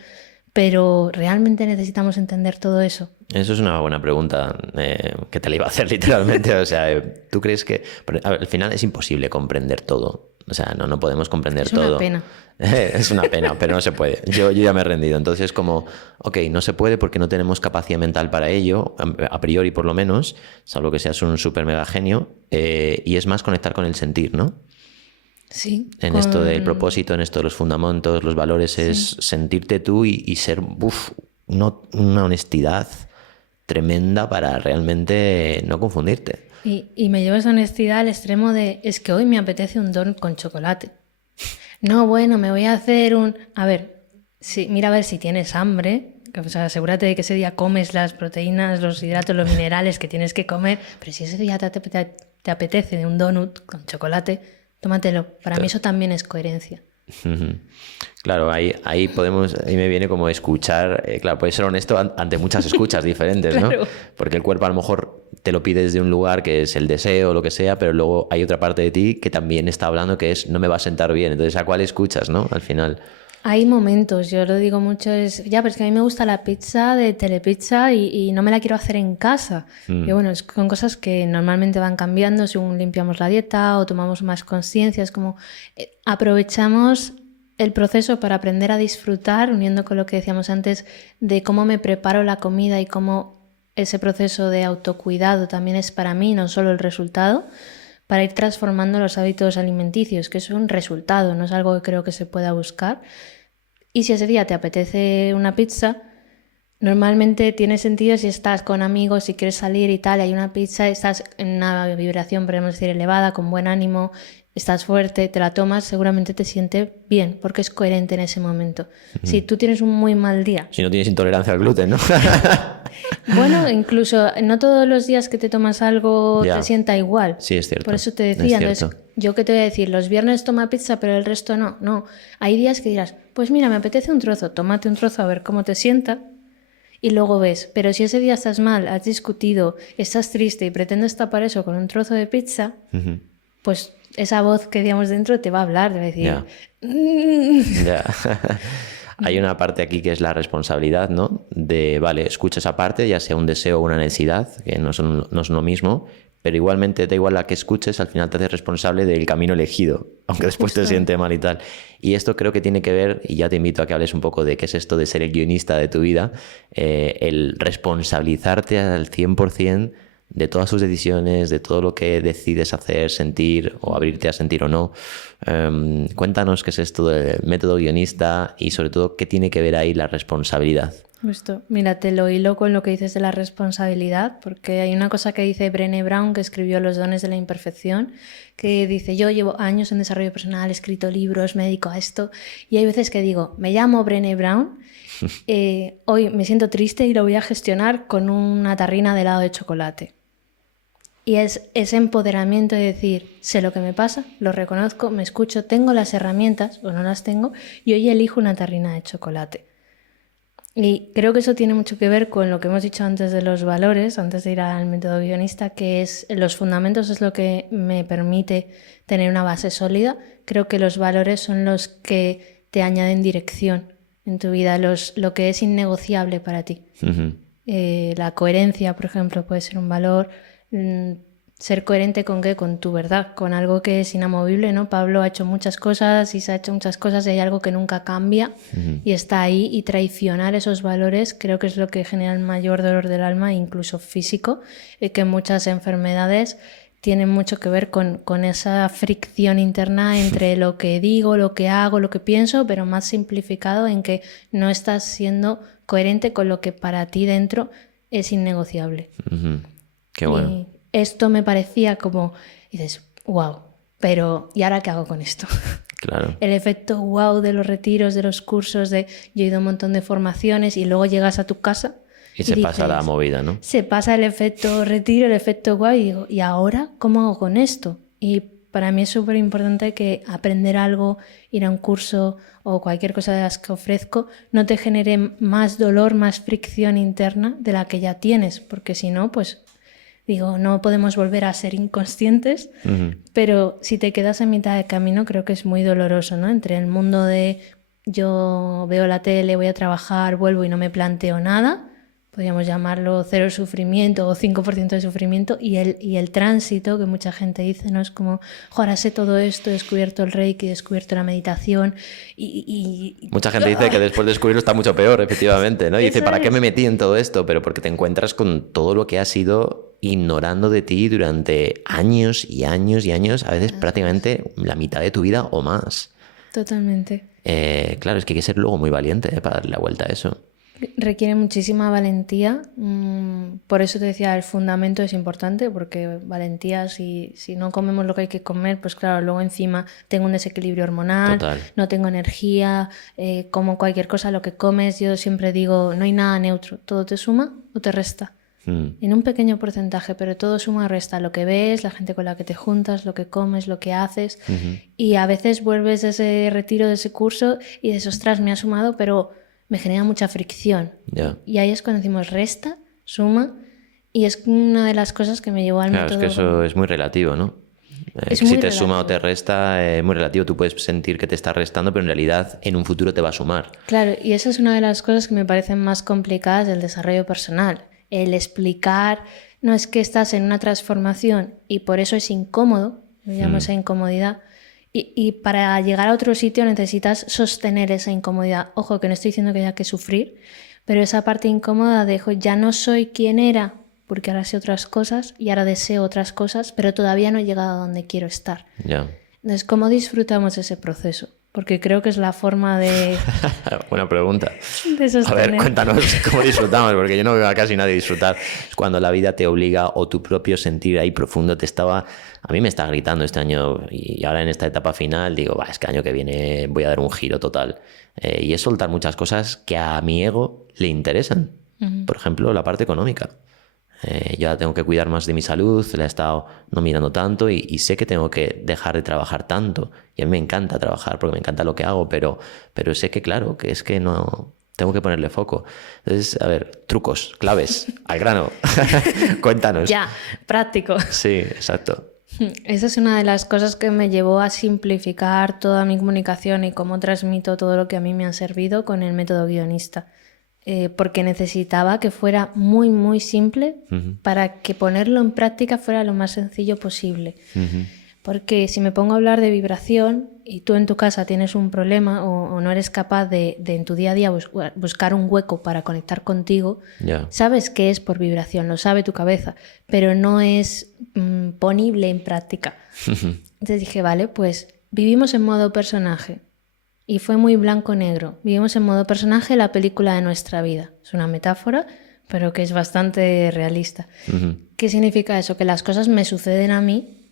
pero ¿realmente necesitamos entender todo eso? Eso es una buena pregunta que te la iba a hacer literalmente. O sea, ¿tú crees que a ver, al final es imposible comprender todo? O sea, no podemos comprender todo. Es una pena. Es una pena, pero no se puede. Yo ya me he rendido. Entonces, como, ok, no se puede porque no tenemos capacidad mental para ello, a priori por lo menos, salvo que seas un súper mega genio, y es más conectar con el sentir, ¿no? Sí. En esto del propósito, en esto de los fundamentos, los valores, es sentirte tú y ser una honestidad tremenda para realmente no confundirte. Y me llevo esa honestidad al extremo de, es que hoy me apetece un donut con chocolate. No, bueno, me voy a hacer A ver, mira a ver si tienes hambre, o sea, asegúrate de que ese día comes las proteínas, los hidratos, los minerales que tienes que comer, pero si ese día te apetece un donut con chocolate, tómatelo. Para mí eso también es coherencia. Claro, ahí me viene como escuchar, claro, puedes ser honesto ante muchas escuchas diferentes, Claro. ¿no? Porque el cuerpo a lo mejor te lo pide desde un lugar que es el deseo o lo que sea, pero luego hay otra parte de ti que también está hablando que es no me va a sentar bien, entonces ¿a cuál escuchas, no? Al final. Hay momentos, yo lo digo mucho, pero es que a mí me gusta la pizza de Telepizza y no me la quiero hacer en casa. Y bueno, son cosas que normalmente van cambiando según limpiamos la dieta o tomamos más conciencia. Es como aprovechamos el proceso para aprender a disfrutar, uniendo con lo que decíamos antes, de cómo me preparo la comida y cómo ese proceso de autocuidado también es para mí, no solo el resultado, para ir transformando los hábitos alimenticios, que es un resultado, no es algo que creo que se pueda buscar. Y si ese día te apetece una pizza, normalmente tiene sentido si estás con amigos, si quieres salir y tal, hay una pizza, estás en una vibración, podemos decir, elevada, con buen ánimo, estás fuerte, te la tomas, seguramente te siente bien, porque es coherente en ese momento. Si tú tienes un muy mal día... Si no tienes intolerancia al gluten, ¿no? Bueno, incluso no todos los días que te tomas algo te sienta igual. Sí, es cierto. Por eso te decía, entonces, yo que te voy a decir, los viernes toma pizza, pero el resto no. No, hay días que dirás, pues mira, me apetece un trozo, tómate un trozo a ver cómo te sienta y luego ves. Pero si ese día estás mal, has discutido, estás triste y pretendes tapar eso con un trozo de pizza, pues esa voz que digamos dentro te va a hablar, te va a decir... Ya. Hay una parte aquí que es la responsabilidad, ¿no? De, vale, escucha esa parte, ya sea un deseo o una necesidad, que no son lo mismo, pero igualmente da igual la que escuches, al final te haces responsable del camino elegido, aunque después te siente mal y tal. Y esto creo que tiene que ver, y ya te invito a que hables un poco de qué es esto de ser el guionista de tu vida, el responsabilizarte al 100% de todas tus decisiones, de todo lo que decides hacer, sentir o abrirte a sentir o no. Cuéntanos qué es esto del método guionista y sobre todo qué tiene que ver ahí la responsabilidad. Justo, mira, te lo hilo con lo que dices de la responsabilidad, porque hay una cosa que dice Brené Brown, que escribió Los dones de la imperfección, que dice, yo llevo años en desarrollo personal, he escrito libros, me dedico a esto, y hay veces que digo, me llamo Brené Brown, hoy me siento triste y lo voy a gestionar con una tarrina de helado de chocolate. Y es ese empoderamiento de decir, sé lo que me pasa, lo reconozco, me escucho, tengo las herramientas o no las tengo y hoy elijo una tarrina de chocolate. Y creo que eso tiene mucho que ver con lo que hemos dicho antes de los valores, antes de ir al método guionista, que es los fundamentos es lo que me permite tener una base sólida. Creo que los valores son los que te añaden dirección en tu vida, lo que es innegociable para ti. La coherencia, por ejemplo, puede ser un valor. Ser coherente con qué, con tu verdad, con algo que es inamovible, ¿no? Pablo ha hecho muchas cosas y se ha hecho muchas cosas y hay algo que nunca cambia y está ahí, y traicionar esos valores creo que es lo que genera el mayor dolor del alma, incluso físico, y que muchas enfermedades tienen mucho que ver con esa fricción interna entre lo que digo, lo que hago, lo que pienso, pero más simplificado en que no estás siendo coherente con lo que para ti dentro es innegociable. Qué bueno. Y esto me parecía como, dices, wow, pero ¿y ahora qué hago con esto? Claro. El efecto wow de los retiros, de los cursos, yo he ido a un montón de formaciones y luego llegas a tu casa y se pasa la movida, ¿no? Se pasa el efecto retiro, el efecto wow y digo, ¿y ahora cómo hago con esto? Y para mí es súper importante que aprender algo, ir a un curso o cualquier cosa de las que ofrezco no te genere más dolor, más fricción interna de la que ya tienes, porque si no, pues digo, no podemos volver a ser inconscientes, pero si te quedas en mitad de camino creo que es muy doloroso, ¿no? Entre el mundo de yo veo la tele, voy a trabajar, vuelvo y no me planteo nada, podríamos llamarlo cero sufrimiento o 5% de sufrimiento, y el tránsito, que mucha gente dice, ¿no? Es como, ahora sé todo esto, he descubierto el Reiki, he descubierto la meditación y mucha gente dice que después de descubrirlo está mucho peor, efectivamente, ¿no? Y dice, ¿para qué me metí en todo esto? Pero porque te encuentras con todo lo que has ido ignorando de ti durante años y años y años, a veces prácticamente la mitad de tu vida o más. Totalmente. Claro, es que hay que ser luego muy valiente para darle la vuelta a eso. Requiere muchísima valentía, por eso te decía, el fundamento es importante, porque valentía, si no comemos lo que hay que comer, pues claro, luego encima tengo un desequilibrio hormonal, Total. No tengo energía, como cualquier cosa, lo que comes, yo siempre digo, no hay nada neutro, todo te suma o te resta. En un pequeño porcentaje, pero todo suma o resta, lo que ves, la gente con la que te juntas, lo que comes, lo que haces, y a veces vuelves de ese retiro, de ese curso y dices, ostras, me ha sumado, pero me genera mucha fricción. Y ahí es cuando decimos resta, suma, y es una de las cosas que me llevó al método. Claro, es que eso es muy relativo, ¿no? Es que muy si te relativo. suma o te resta, es muy relativo. Tú puedes sentir que te está restando, pero en realidad en un futuro te va a sumar. Claro, y esa es una de las cosas que me parecen más complicadas del desarrollo personal. El explicar, no es que estás en una transformación y por eso es incómodo, yo llamo esa incomodidad, y para llegar a otro sitio necesitas sostener esa incomodidad. Ojo, que no estoy diciendo que haya que sufrir, pero esa parte incómoda de, ya no soy quien era, porque ahora sé otras cosas y ahora deseo otras cosas, pero todavía no he llegado a donde quiero estar. Entonces, ¿cómo disfrutamos ese proceso? Porque creo que es la forma de... Buena pregunta. De sostener. A ver, cuéntanos cómo disfrutamos, porque yo no veo a casi nadie disfrutar. Es cuando la vida te obliga o tu propio sentir ahí profundo te estaba... A mí me está gritando este año y ahora en esta etapa final digo, es que el año que viene voy a dar un giro total. Y es soltar muchas cosas que a mi ego le interesan. Por ejemplo, la parte económica. Yo ahora tengo que cuidar más de mi salud, la he estado no mirando tanto y sé que tengo que dejar de trabajar tanto. Y a mí me encanta trabajar porque me encanta lo que hago, pero sé que claro, que es que no... Tengo que ponerle foco. Entonces, a ver, trucos, claves, al grano. Cuéntanos. Ya, práctico. Sí, exacto. Esa es una de las cosas que me llevó a simplificar toda mi comunicación y cómo transmito todo lo que a mí me ha servido con el método guionista. Porque necesitaba que fuera muy, muy simple para que ponerlo en práctica fuera lo más sencillo posible. Porque si me pongo a hablar de vibración y tú en tu casa tienes un problema o no eres capaz de en tu día a día buscar un hueco para conectar contigo, sabes que es por vibración, lo sabe tu cabeza, pero no es ponible en práctica. Entonces dije, vale, pues vivimos en modo personaje. Y fue muy blanco-negro. Vivimos en modo personaje la película de nuestra vida. Es una metáfora, pero que es bastante realista. ¿Qué significa eso? Que las cosas me suceden a mí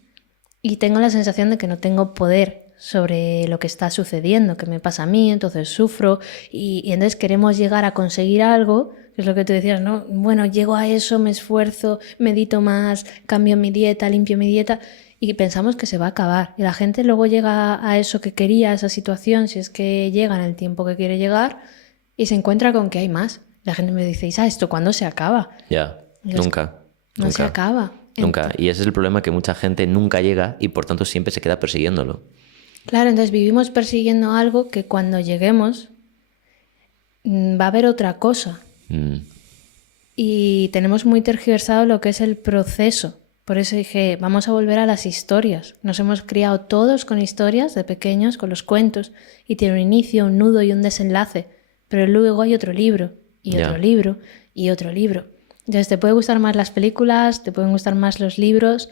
y tengo la sensación de que no tengo poder sobre lo que está sucediendo, que me pasa a mí, entonces sufro y entonces queremos llegar a conseguir algo, que es lo que tú decías, ¿no? Bueno, llego a eso, me esfuerzo, medito más, cambio mi dieta, limpio mi dieta... Y pensamos que se va a acabar. Y la gente luego llega a eso que quería, a esa situación, si es que llega en el tiempo que quiere llegar, y se encuentra con que hay más. La gente me dice, Isa, ¿esto cuándo se acaba? Nunca. No se acaba. Nunca. Y ese es el problema, que mucha gente nunca llega y por tanto siempre se queda persiguiéndolo. Claro, entonces vivimos persiguiendo algo que cuando lleguemos va a haber otra cosa. Y tenemos muy tergiversado lo que es el proceso. Por eso dije, vamos a volver a las historias. Nos hemos criado todos con historias de pequeños, con los cuentos, y tiene un inicio, un nudo y un desenlace. Pero luego hay otro libro, y otro libro, y otro libro. Entonces te puede gustar más las películas, te pueden gustar más los libros,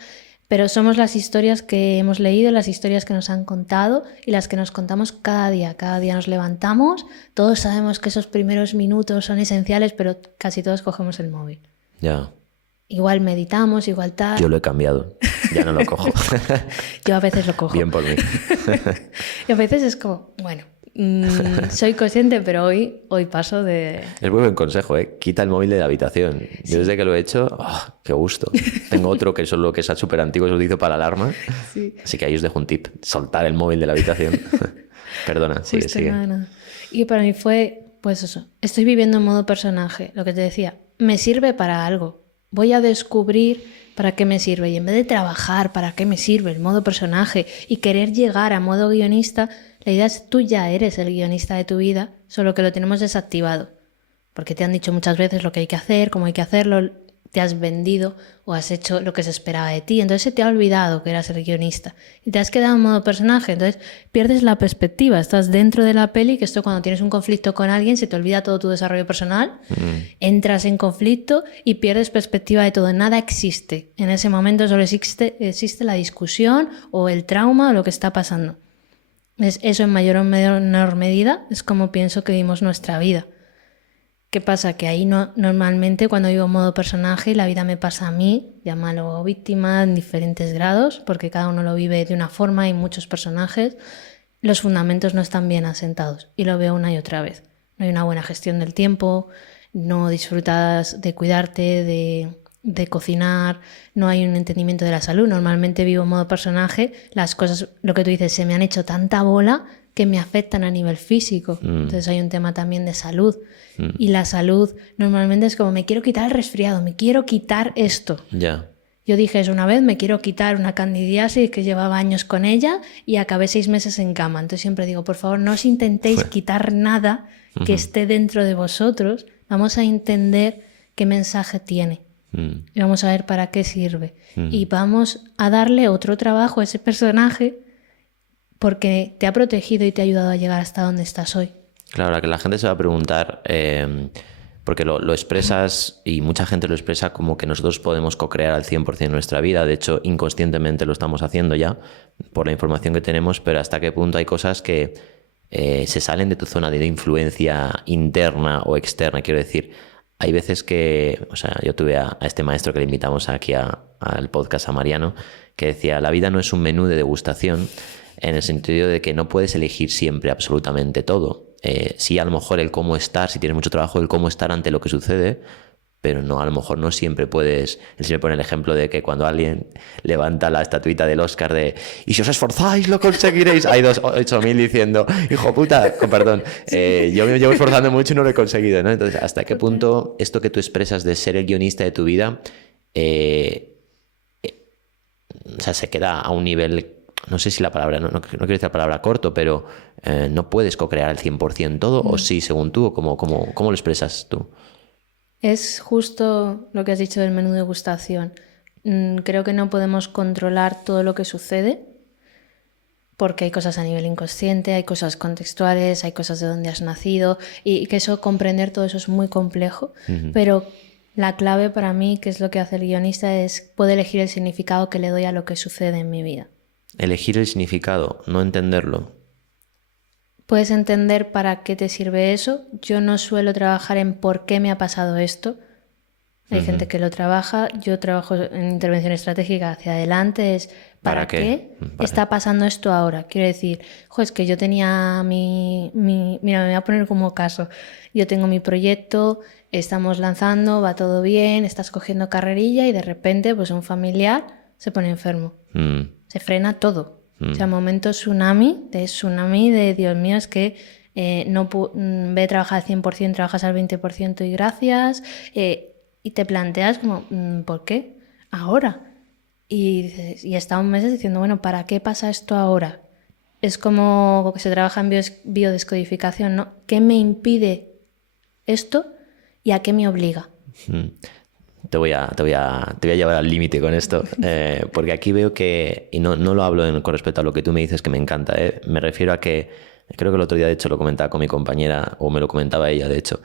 pero somos las historias que hemos leído, las historias que nos han contado y las que nos contamos cada día. Cada día nos levantamos, todos sabemos que esos primeros minutos son esenciales, pero casi todos cogemos el móvil. Igual meditamos, igual tal. Yo lo he cambiado. Ya no lo cojo. Yo a veces lo cojo. Bien por mí. Y a veces es como, bueno, soy consciente, pero hoy paso de... Es muy buen consejo, ¿eh? Quita el móvil de la habitación. Yo desde que lo he hecho, qué gusto. Tengo otro que solo que es súper antiguo, se lo utilizo para la alarma. Sí. Así que ahí os dejo un tip, soltar el móvil de la habitación. Perdona, sigue, Justo, sigue. nada. Y para mí fue, pues eso, estoy viviendo en modo personaje, lo que te decía, me sirve para algo. Voy a descubrir para qué me sirve y en vez de trabajar para qué me sirve el modo personaje y querer llegar a modo guionista, la idea es tú ya eres el guionista de tu vida, solo que lo tenemos desactivado. Porque te han dicho muchas veces lo que hay que hacer, cómo hay que hacerlo, te has vendido o has hecho lo que se esperaba de ti. Entonces se te ha olvidado que eras el guionista y te has quedado en modo personaje. Entonces pierdes la perspectiva, estás dentro de la peli, que esto cuando tienes un conflicto con alguien se te olvida todo tu desarrollo personal, entras en conflicto y pierdes perspectiva de todo. Nada existe. En ese momento solo existe la discusión o el trauma o lo que está pasando. Eso en mayor o menor medida es como pienso que vivimos nuestra vida. ¿Qué pasa? Que ahí normalmente cuando vivo en modo personaje la vida me pasa a mí, llámalo víctima en diferentes grados, porque cada uno lo vive de una forma, hay muchos personajes, los fundamentos no están bien asentados y lo veo una y otra vez. No hay una buena gestión del tiempo, no disfrutas de cuidarte, de cocinar, no hay un entendimiento de la salud. Normalmente vivo en modo personaje, las cosas, lo que tú dices, se me han hecho tanta bola que me afectan a nivel físico. Entonces hay un tema también de salud. Y la salud normalmente es como, me quiero quitar el resfriado, me quiero quitar esto. Ya. Yo dije eso una vez, me quiero quitar una candidiasis que llevaba años con ella y acabé 6 meses en cama. Entonces siempre digo, por favor, no os intentéis quitar nada que esté dentro de vosotros. Vamos a entender qué mensaje tiene. Y vamos a ver para qué sirve. Y vamos a darle otro trabajo a ese personaje porque te ha protegido y te ha ayudado a llegar hasta donde estás hoy. Claro, que la gente se va a preguntar, porque lo expresas y mucha gente lo expresa como que nosotros podemos co-crear al 100% nuestra vida. De hecho, inconscientemente lo estamos haciendo ya por la información que tenemos, pero hasta qué punto hay cosas que se salen de tu zona de influencia interna o externa. Quiero decir, hay veces que, o sea, yo tuve a este maestro que le invitamos aquí al podcast, a Mariano, que decía, la vida no es un menú de degustación, en el sentido de que no puedes elegir siempre absolutamente todo. Sí, a lo mejor el cómo estar, si tienes mucho trabajo, el cómo estar ante lo que sucede, pero no, a lo mejor no siempre puedes. Él siempre pone el ejemplo de que cuando alguien levanta la estatuita del Oscar de y si os esforzáis lo conseguiréis, hay 8.000 diciendo, hijo puta, con perdón, yo me llevo esforzando mucho y no lo he conseguido, ¿no? Entonces, ¿hasta qué punto esto que tú expresas de ser el guionista de tu vida o sea, se queda a un nivel, no sé si la palabra, no quiero decir la palabra corto, pero no puedes co-crear al 100% todo, o sí, según tú, o cómo lo expresas tú? Es justo lo que has dicho del menú de degustación. Creo que no podemos controlar todo lo que sucede porque hay cosas a nivel inconsciente, hay cosas contextuales, hay cosas de dónde has nacido y que eso, comprender todo eso es muy complejo, pero la clave para mí, que es lo que hace el guionista, es poder elegir el significado que le doy a lo que sucede en mi vida. Elegir el significado, no entenderlo. Puedes entender para qué te sirve eso. Yo no suelo trabajar en por qué me ha pasado esto. Hay gente que lo trabaja. Yo trabajo en intervención estratégica hacia adelante. Es ¿para qué está pasando esto ahora? Quiero decir, es que yo tenía mira, me voy a poner como caso. Yo tengo mi proyecto, estamos lanzando, va todo bien, estás cogiendo carrerilla y de repente pues un familiar se pone enfermo. Se frena todo. O sea, momento tsunami de Dios mío, es que no en vez de trabajar al 100%, trabajas al 20% y gracias. Y te planteas como, ¿por qué? Ahora. Y está un mes diciendo, bueno, ¿para qué pasa esto ahora? Es como que se trabaja en biodescodificación, ¿no? ¿Qué me impide esto y a qué me obliga? Te voy a llevar al límite con esto, porque aquí veo que, y no lo hablo con respecto a lo que tú me dices, que me encanta, me refiero a que, creo que el otro día de hecho lo comentaba con mi compañera, o me lo comentaba ella de hecho,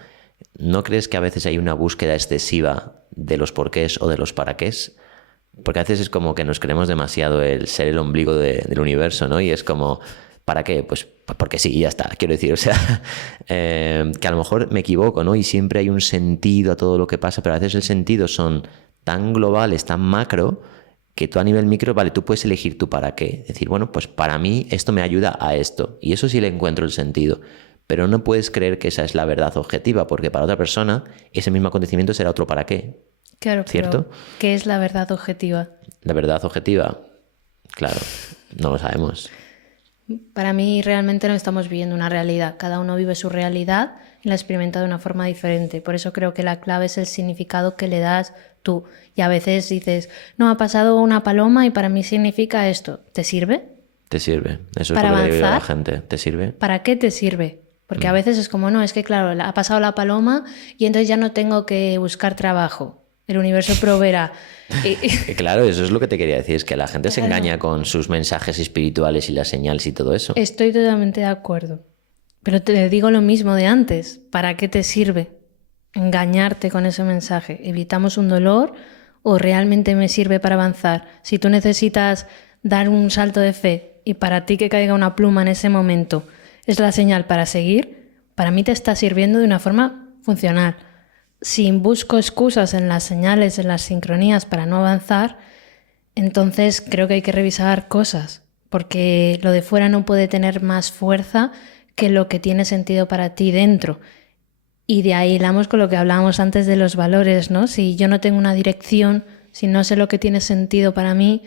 ¿no crees que a veces hay una búsqueda excesiva de los porqués o de los para qués? Porque a veces es como que nos creemos demasiado el ser el ombligo del universo, ¿no? Y es como, ¿para qué? Pues porque sí, ya está, quiero decir, o sea, que a lo mejor me equivoco, ¿no? Y siempre hay un sentido a todo lo que pasa, pero a veces el sentido son tan globales, tan macro, que tú a nivel micro, vale, tú puedes elegir tu para qué. Decir, bueno, pues para mí esto me ayuda a esto. Y eso sí le encuentro el sentido. Pero no puedes creer que esa es la verdad objetiva, porque para otra persona ese mismo acontecimiento será otro para qué. Claro, ¿cierto? Pero ¿qué es la verdad objetiva? La verdad objetiva, claro, no lo sabemos. Para mí realmente no estamos viviendo una realidad. Cada uno vive su realidad y la experimenta de una forma diferente. Por eso creo que la clave es el significado que le das tú. Y a veces dices, no, ha pasado una paloma y para mí significa esto. ¿Te sirve? Te sirve. Eso es ¿Para lo que le digo a la avanzar? gente. ¿Te sirve? ¿Para qué te sirve? Porque a veces es como, no, es que claro, ha pasado la paloma y entonces ya no tengo que buscar trabajo. El universo proveerá. Claro, eso es lo que te quería decir, es que la gente se Claro. engaña con sus mensajes espirituales y las señales y todo eso. Estoy totalmente de acuerdo. Pero te digo lo mismo de antes. ¿Para qué te sirve engañarte con ese mensaje? ¿Evitamos un dolor o realmente me sirve para avanzar? Si tú necesitas dar un salto de fe y para ti que caiga una pluma en ese momento es la señal para seguir, para mí te está sirviendo de una forma funcional. Si busco excusas en las señales, en las sincronías para no avanzar, entonces creo que hay que revisar cosas, porque lo de fuera no puede tener más fuerza que lo que tiene sentido para ti dentro. Y de ahí hilamos con lo que hablábamos antes de los valores, ¿no? Si yo no tengo una dirección, si no sé lo que tiene sentido para mí,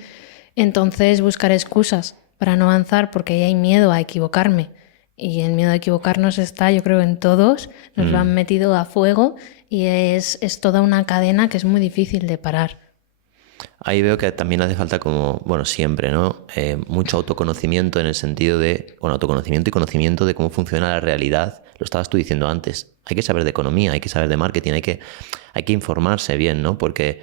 entonces buscaré excusas para no avanzar, porque ahí hay miedo a equivocarme. Y el miedo a equivocarnos está, yo creo, en todos, nos lo han metido a fuego y es toda una cadena que es muy difícil de parar. Ahí veo que también hace falta como, bueno, siempre, ¿no? Mucho autoconocimiento en el sentido de, bueno, autoconocimiento y conocimiento de cómo funciona la realidad. Lo estabas tú diciendo antes. Hay que saber de economía, hay que saber de marketing, hay que informarse bien, ¿no? Porque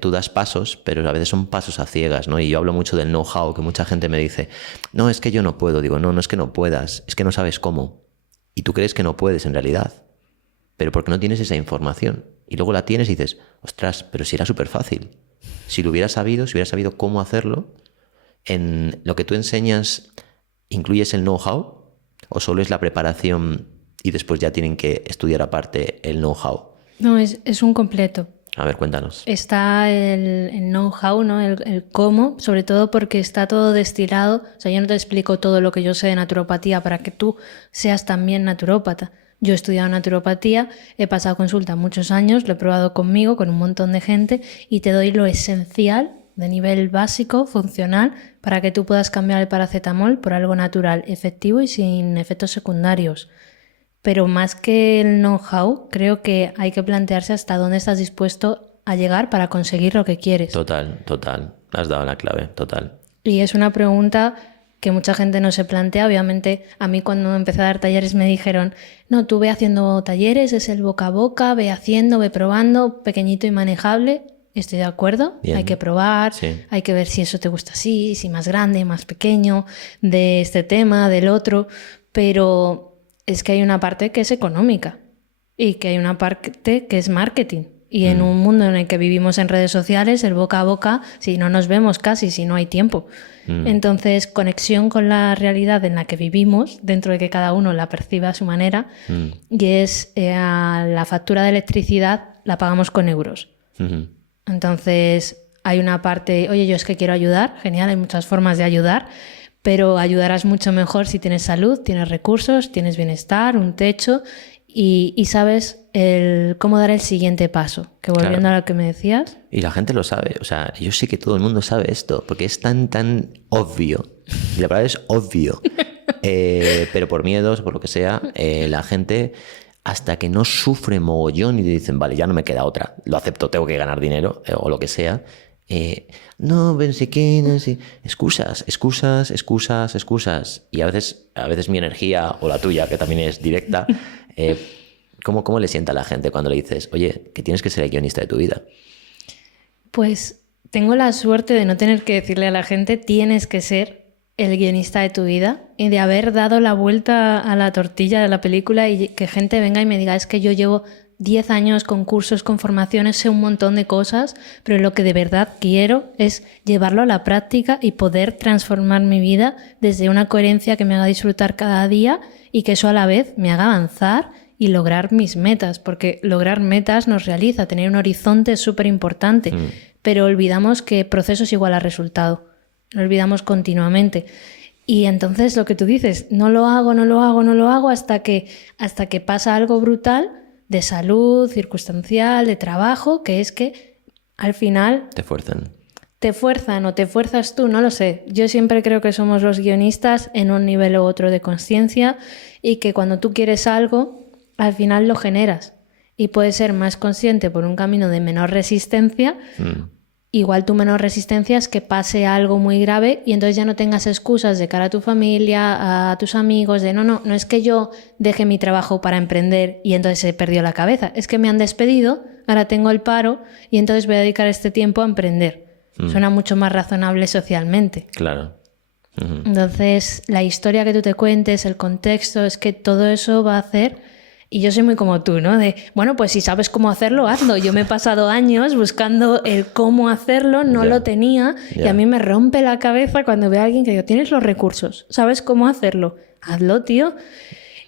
tú das pasos, pero a veces son pasos a ciegas, ¿no? Y yo hablo mucho del know-how, que mucha gente me dice, no, es que yo no puedo. Digo, no, no es que no puedas, es que no sabes cómo. Y tú crees que no puedes en realidad, pero porque no tienes esa información. Y luego la tienes y dices, ostras, pero si era súper fácil. Si lo hubieras sabido, si hubieras sabido cómo hacerlo, en lo que tú enseñas, ¿incluyes el know-how? ¿O solo es la preparación y después ya tienen que estudiar aparte el know-how? No, es un completo. A ver, cuéntanos. Está el know-how, ¿no? El cómo, sobre todo porque está todo destilado. O sea, yo no te explico todo lo que yo sé de naturopatía para que tú seas también naturópata. Yo he estudiado naturopatía, he pasado consulta muchos años, lo he probado conmigo, con un montón de gente y te doy lo esencial de nivel básico, funcional, para que tú puedas cambiar el paracetamol por algo natural, efectivo y sin efectos secundarios. Pero más que el know-how, creo que hay que plantearse hasta dónde estás dispuesto a llegar para conseguir lo que quieres. Total. Has dado la clave, total. Y es una pregunta que mucha gente no se plantea. Obviamente, a mí cuando empecé a dar talleres me dijeron, no, tú ve haciendo talleres, es el boca a boca, ve haciendo, ve probando, pequeñito y manejable. Estoy de acuerdo, Bien. hay que probar, Sí. hay que ver si eso te gusta así, si más grande, más pequeño, de este tema, del otro, pero es que hay una parte que es económica y que hay una parte que es marketing. Y en un mundo en el que vivimos en redes sociales, el boca a boca, si no nos vemos casi, si no hay tiempo. Entonces, conexión con la realidad en la que vivimos, dentro de que cada uno la perciba a su manera, y es la factura de electricidad la pagamos con euros. Entonces, hay una parte, oye, yo es que quiero ayudar, genial, hay muchas formas de ayudar, pero ayudarás mucho mejor si tienes salud, tienes recursos, tienes bienestar, un techo y sabes cómo dar el siguiente paso. Que volviendo Claro. a lo que me decías. Y la gente lo sabe, o sea, yo sé que todo el mundo sabe esto, porque es tan obvio. Y la palabra es obvio. Pero por miedos, por lo que sea, la gente, hasta que no sufre mogollón y dicen, vale, ya no me queda otra, lo acepto, tengo que ganar dinero, o lo que sea. No, ven, sé qué, no sé. Excusas. Y a veces mi energía, o la tuya, que también es directa, ¿cómo le sienta a la gente cuando le dices, oye, que tienes que ser el guionista de tu vida? Pues tengo la suerte de no tener que decirle a la gente tienes que ser el guionista de tu vida y de haber dado la vuelta a la tortilla de la película y que gente venga y me diga es que yo llevo 10 años con cursos, con formaciones, sé un montón de cosas, pero lo que de verdad quiero es llevarlo a la práctica y poder transformar mi vida desde una coherencia que me haga disfrutar cada día y que eso a la vez me haga avanzar y lograr mis metas, porque lograr metas nos realiza, tener un horizonte es súper importante, pero olvidamos que proceso es igual a resultado. Lo olvidamos continuamente. Y entonces lo que tú dices, no lo hago hasta que pasa algo brutal de salud, circunstancial, de trabajo, que es que al final... Te fuerzan. Te fuerzan o te fuerzas tú, no lo sé. Yo siempre creo que somos los guionistas en un nivel u otro de consciencia y que cuando tú quieres algo, al final lo generas. Y puedes ser más consciente por un camino de menor resistencia. Igual tu menor resistencia es que pase algo muy grave y entonces ya no tengas excusas de cara a tu familia, a tus amigos, de no es que yo deje mi trabajo para emprender y entonces se perdió la cabeza. Es que me han despedido, ahora tengo el paro y entonces voy a dedicar este tiempo a emprender. Suena mucho más razonable socialmente. Claro. Entonces, la historia que tú te cuentes, el contexto, es que todo eso va a hacer... Y yo soy muy como tú, ¿no? De, bueno, pues si sabes cómo hacerlo, hazlo. Yo me he pasado años buscando el cómo hacerlo, no lo tenía, y a mí me rompe la cabeza cuando veo a alguien que digo, tienes los recursos, ¿sabes cómo hacerlo? Hazlo, tío.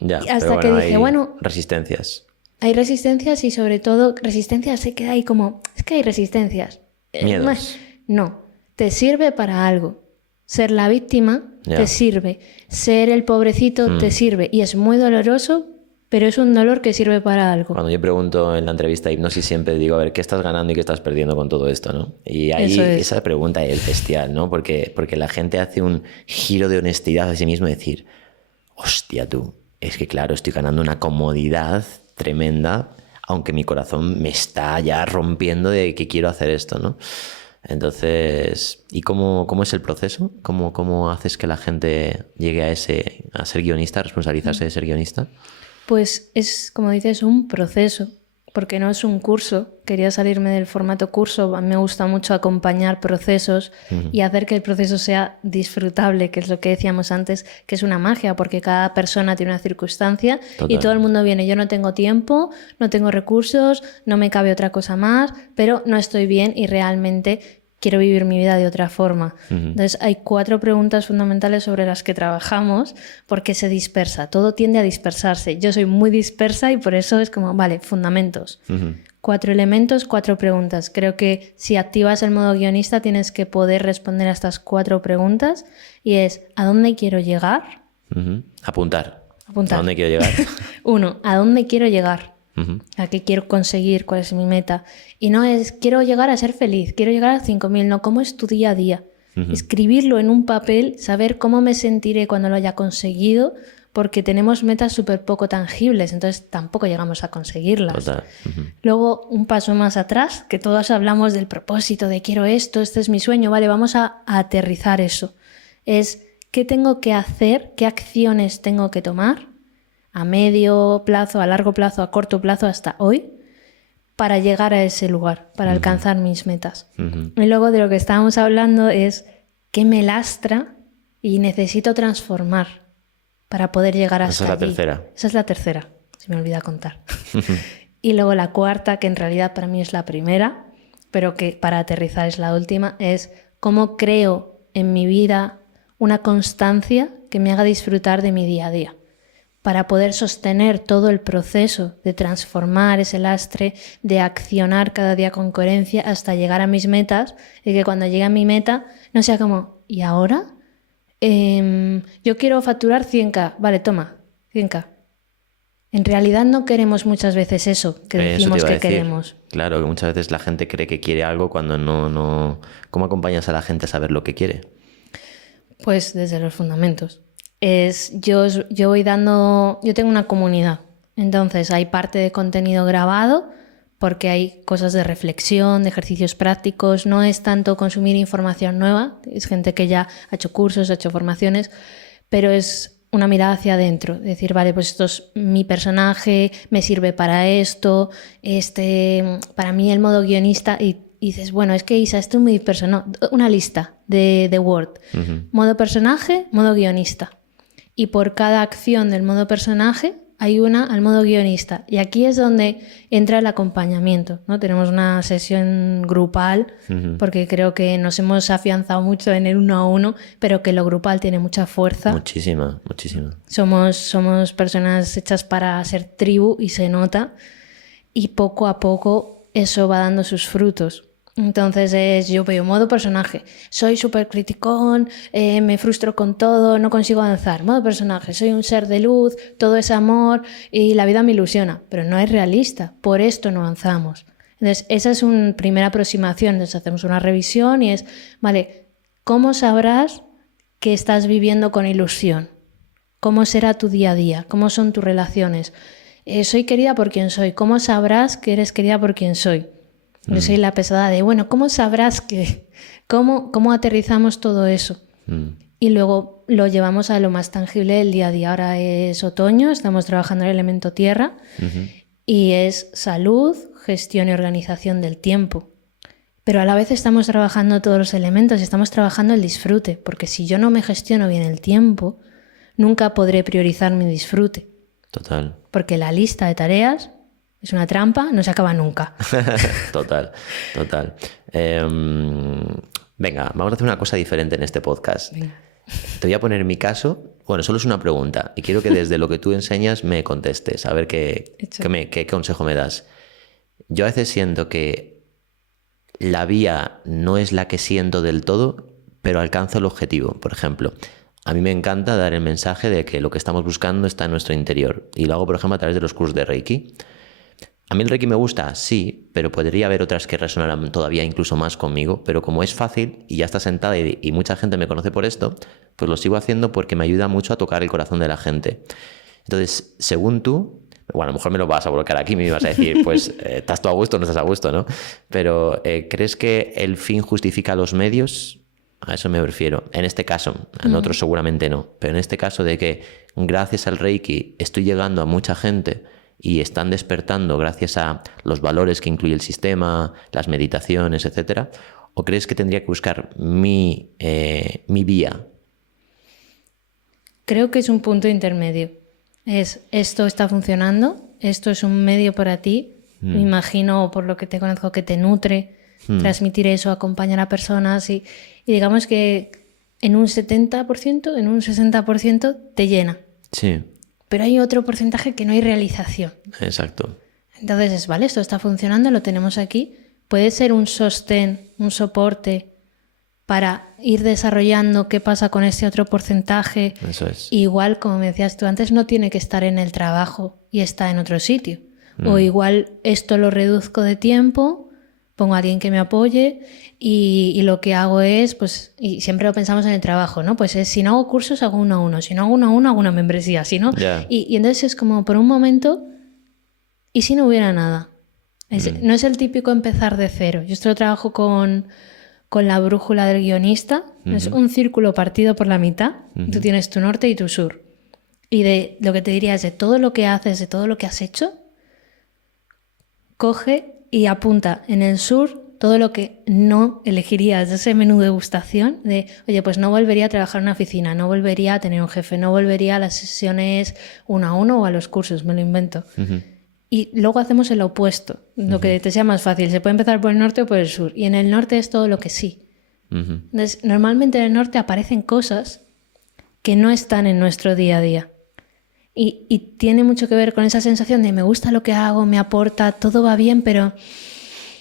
Ya, y hasta que dije, bueno... Resistencias. Hay resistencias y sobre todo, resistencias se queda ahí como, es que hay resistencias. Miedos. No, te sirve para algo. Ser la víctima te sirve. Ser el pobrecito te sirve. Y es muy doloroso, pero es un dolor que sirve para algo. Cuando yo pregunto en la entrevista de hipnosis siempre digo, a ver, ¿qué estás ganando y qué estás perdiendo con todo esto, ¿no? Y ahí esa pregunta es bestial, ¿no? Porque la gente hace un giro de honestidad a sí mismo y decir, hostia tú, es que claro, estoy ganando una comodidad tremenda, aunque mi corazón me está ya rompiendo de que quiero hacer esto, ¿no? Entonces, ¿y cómo es el proceso? ¿Cómo haces que la gente llegue a ser guionista, a responsabilizarse de ser guionista? Pues es, como dices, un proceso, porque no es un curso. Quería salirme del formato curso. A mí me gusta mucho acompañar procesos y hacer que el proceso sea disfrutable, que es lo que decíamos antes, que es una magia, porque cada persona tiene una circunstancia. Total. Y todo el mundo viene, yo no tengo tiempo, no tengo recursos, no me cabe otra cosa más, pero no estoy bien y realmente quiero vivir mi vida de otra forma. Entonces hay 4 preguntas fundamentales sobre las que trabajamos porque se dispersa, todo tiende a dispersarse. Yo soy muy dispersa y por eso es como, vale, fundamentos. 4 elementos, 4 preguntas. Creo que si activas el modo guionista tienes que poder responder a estas 4 preguntas y es, ¿a dónde quiero llegar? Apuntar. ¿A dónde quiero llegar? 1, ¿a dónde quiero llegar? ¿A qué quiero conseguir? ¿Cuál es mi meta? Y no es, quiero llegar a ser feliz, quiero llegar a 5.000, no, ¿cómo es tu día a día? Escribirlo en un papel, saber cómo me sentiré cuando lo haya conseguido, porque tenemos metas súper poco tangibles, entonces tampoco llegamos a conseguirlas. Luego, un paso más atrás, que todos hablamos del propósito, de quiero esto, este es mi sueño, vale, vamos a aterrizar eso. Es, ¿qué tengo que hacer? ¿Qué acciones tengo que tomar? A medio plazo, a largo plazo, a corto plazo, hasta hoy, para llegar a ese lugar, para alcanzar mis metas. Y luego de lo que estábamos hablando es qué me lastra y necesito transformar para poder llegar hasta allí. Esa es la tercera. Esa es la tercera, se me olvida contar. Y luego la cuarta, que en realidad para mí es la primera, pero que para aterrizar es la última, es cómo creo en mi vida una constancia que me haga disfrutar de mi día a día, para poder sostener todo el proceso de transformar ese lastre, de accionar cada día con coherencia hasta llegar a mis metas, y que cuando llegue a mi meta no sea como, ¿y ahora? Yo quiero facturar 100.000, vale, toma, 100.000. En realidad no queremos muchas veces eso que decimos que queremos. Claro, que muchas veces la gente cree que quiere algo cuando no... ¿Cómo acompañas a la gente a saber lo que quiere? Pues desde los fundamentos. Yo tengo una comunidad, entonces hay parte de contenido grabado porque hay cosas de reflexión, de ejercicios prácticos, no es tanto consumir información nueva, es gente que ya ha hecho cursos, ha hecho formaciones, pero es una mirada hacia adentro, decir, vale, pues esto es mi personaje, me sirve para esto, para mí el modo guionista, y dices, bueno, es que Isa, esto es muy disperso, no, una lista de Word, modo personaje, modo guionista. Y por cada acción del modo personaje hay una al modo guionista. Y aquí es donde entra el acompañamiento, ¿no? Tenemos una sesión grupal porque creo que nos hemos afianzado mucho en el 1 a 1, pero que lo grupal tiene mucha fuerza. Muchísima. Somos personas hechas para ser tribu y se nota. Y poco a poco eso va dando sus frutos. Entonces yo veo modo personaje, soy súper criticón, me frustro con todo, no consigo avanzar. Modo personaje, soy un ser de luz, todo es amor y la vida me ilusiona, pero no es realista, por esto no avanzamos. Entonces esa es una primera aproximación, entonces hacemos una revisión y es, vale, ¿cómo sabrás que estás viviendo con ilusión? ¿Cómo será tu día a día? ¿Cómo son tus relaciones? Soy querida por quien soy, ¿cómo sabrás que eres querida por quien soy? Yo soy la pesada de, bueno, ¿cómo sabrás que? ¿Cómo aterrizamos todo eso? Y luego lo llevamos a lo más tangible del día a día. Ahora es otoño, estamos trabajando el elemento tierra y es salud, gestión y organización del tiempo. Pero a la vez estamos trabajando todos los elementos y estamos trabajando el disfrute, porque si yo no me gestiono bien el tiempo, nunca podré priorizar mi disfrute. Total. Porque la lista de tareas es una trampa, no se acaba nunca. Total. Venga, vamos a hacer una cosa diferente en este podcast. Venga. Te voy a poner mi caso. Bueno, solo es una pregunta y quiero que desde lo que tú enseñas me contestes, a ver qué consejo me das. Yo a veces siento que la vía no es la que siento del todo, pero alcanzo el objetivo. Por ejemplo, a mí me encanta dar el mensaje de que lo que estamos buscando está en nuestro interior y lo hago, por ejemplo, a través de los cursos de Reiki. A mí el Reiki me gusta, sí, pero podría haber otras que resonaran todavía incluso más conmigo, pero como es fácil y ya está sentada y mucha gente me conoce por esto, pues lo sigo haciendo porque me ayuda mucho a tocar el corazón de la gente. Entonces, según tú, bueno, a lo mejor me lo vas a volcar aquí y me vas a decir, pues, ¿estás tú a gusto o no estás a gusto, no? Pero, ¿crees que el fin justifica los medios? A eso me refiero. En este caso, en otros seguramente no, pero en este caso de que gracias al Reiki estoy llegando a mucha gente y están despertando gracias a los valores que incluye el sistema, las meditaciones, etcétera, ¿o crees que tendría que buscar mi vía? Creo que es un punto intermedio. Esto está funcionando, esto es un medio para ti, me imagino, por lo que te conozco, que te nutre, transmitir eso, acompañar a personas y digamos que en un 70%, en un 60% te llena. Sí. Pero hay otro porcentaje que no hay realización. Exacto. Entonces, vale, esto está funcionando, lo tenemos aquí. Puede ser un sostén, un soporte para ir desarrollando qué pasa con este otro porcentaje. Eso es. Igual, como me decías tú antes, no tiene que estar en el trabajo y está en otro sitio. O igual esto lo reduzco de tiempo, pongo a alguien que me apoye y lo que hago es, pues, y siempre lo pensamos en el trabajo, ¿no? Pues es, si no hago cursos, hago 1 a 1. Si no hago 1 a 1, hago una membresía. Si no, y entonces es como por un momento, ¿y si no hubiera nada? No es el típico empezar de cero. Yo esto lo trabajo con la brújula del guionista. Es un círculo partido por la mitad. Tú tienes tu norte y tu sur. Y de lo que te diría es de todo lo que haces, de todo lo que has hecho, coge y apunta en el sur todo lo que no elegirías de ese menú de degustación de, oye, pues no volvería a trabajar en una oficina, no volvería a tener un jefe, no volvería a las sesiones 1 a 1 o a los cursos, me lo invento. Y luego hacemos el opuesto, lo que te sea más fácil. Se puede empezar por el norte o por el sur. Y en el norte es todo lo que sí. Entonces, normalmente en el norte aparecen cosas que no están en nuestro día a día. Y tiene mucho que ver con esa sensación de me gusta lo que hago, me aporta, todo va bien, pero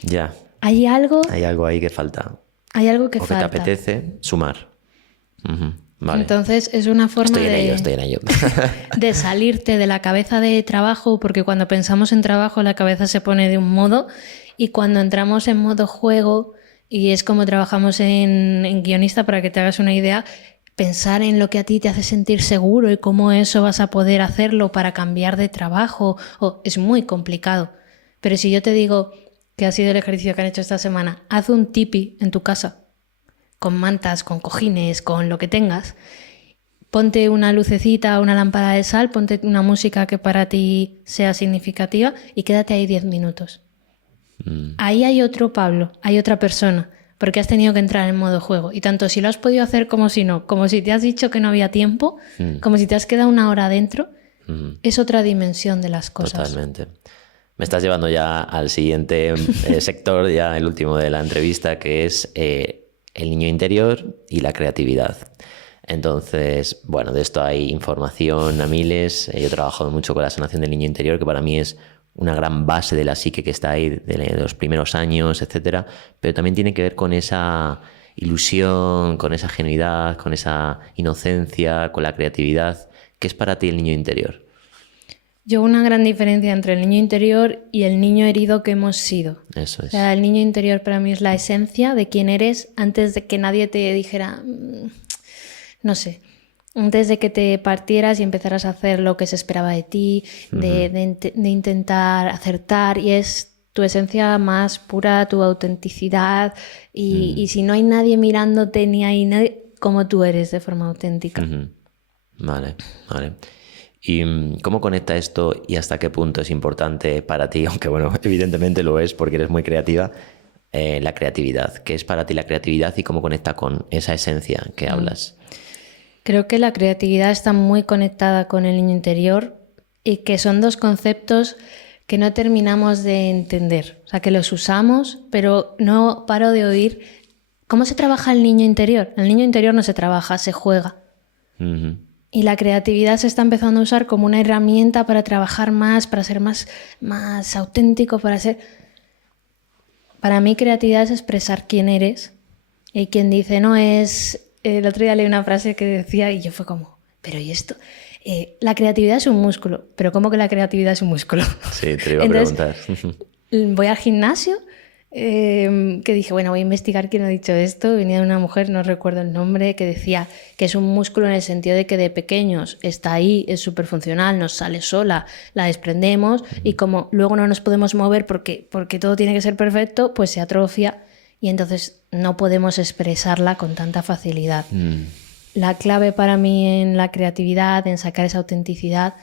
ya hay algo ahí que falta. Hay algo que falta. O que te apetece sumar. Vale. Entonces es una forma estoy en ello. de salirte de la cabeza de trabajo, porque cuando pensamos en trabajo la cabeza se pone de un modo y cuando entramos en modo juego, y es como trabajamos en guionista, para que te hagas una idea, pensar en lo que a ti te hace sentir seguro y cómo eso vas a poder hacerlo para cambiar de trabajo, es muy complicado. Pero si yo te digo que ha sido el ejercicio que han hecho esta semana, haz un tipi en tu casa, con mantas, con cojines, con lo que tengas, ponte una lucecita, una lámpara de sal, ponte una música que para ti sea significativa y quédate ahí 10 minutos. Ahí hay otro Pablo, hay otra persona, porque has tenido que entrar en modo juego. Y tanto si lo has podido hacer como si no, como si te has dicho que no había tiempo, como si te has quedado 1 hora dentro, es otra dimensión de las cosas. Totalmente. Me estás llevando ya al siguiente sector, ya el último de la entrevista, que es el niño interior y la creatividad. Entonces, bueno, de esto hay información a miles. Yo he trabajado mucho con la sanación del niño interior, que para mí es una gran base de la psique que está ahí de los primeros años, etcétera, pero también tiene que ver con esa ilusión, con esa genuidad, con esa inocencia, con la creatividad. ¿Qué es para ti el niño interior? Yo una gran diferencia entre el niño interior y el niño herido que hemos sido. Eso es. O sea, el niño interior para mí es la esencia de quién eres antes de que nadie te dijera, no sé, antes de que te partieras y empezaras a hacer lo que se esperaba de ti, de intentar acertar, y es tu esencia más pura, tu autenticidad, y si no hay nadie mirándote ni hay nadie, como tú eres de forma auténtica. Vale. ¿Y cómo conecta esto y hasta qué punto es importante para ti? Aunque bueno, evidentemente lo es porque eres muy creativa, la creatividad. ¿Qué es para ti la creatividad y cómo conecta con esa esencia que hablas? Creo que la creatividad está muy conectada con el niño interior y que son dos conceptos que no terminamos de entender. O sea, que los usamos, pero no paro de oír cómo se trabaja el niño interior. El niño interior no se trabaja, se juega. Y la creatividad se está empezando a usar como una herramienta para trabajar más, para ser más auténtico, para ser... Para mí creatividad es expresar quién eres. Y quien dice, no es... El otro día leí una frase que decía y yo fue como, ¿pero y esto? La creatividad es un músculo. ¿Pero cómo que la creatividad es un músculo? Sí, te iba a preguntar. Voy al gimnasio, que dije, bueno, voy a investigar quién ha dicho esto. Venía de una mujer, no recuerdo el nombre, que decía que es un músculo en el sentido de que de pequeños está ahí, es súper funcional, nos sale sola, la desprendemos y como luego no nos podemos mover porque todo tiene que ser perfecto, pues se atrofia y entonces no podemos expresarla con tanta facilidad. La clave para mí en la creatividad, en sacar esa autenticidad,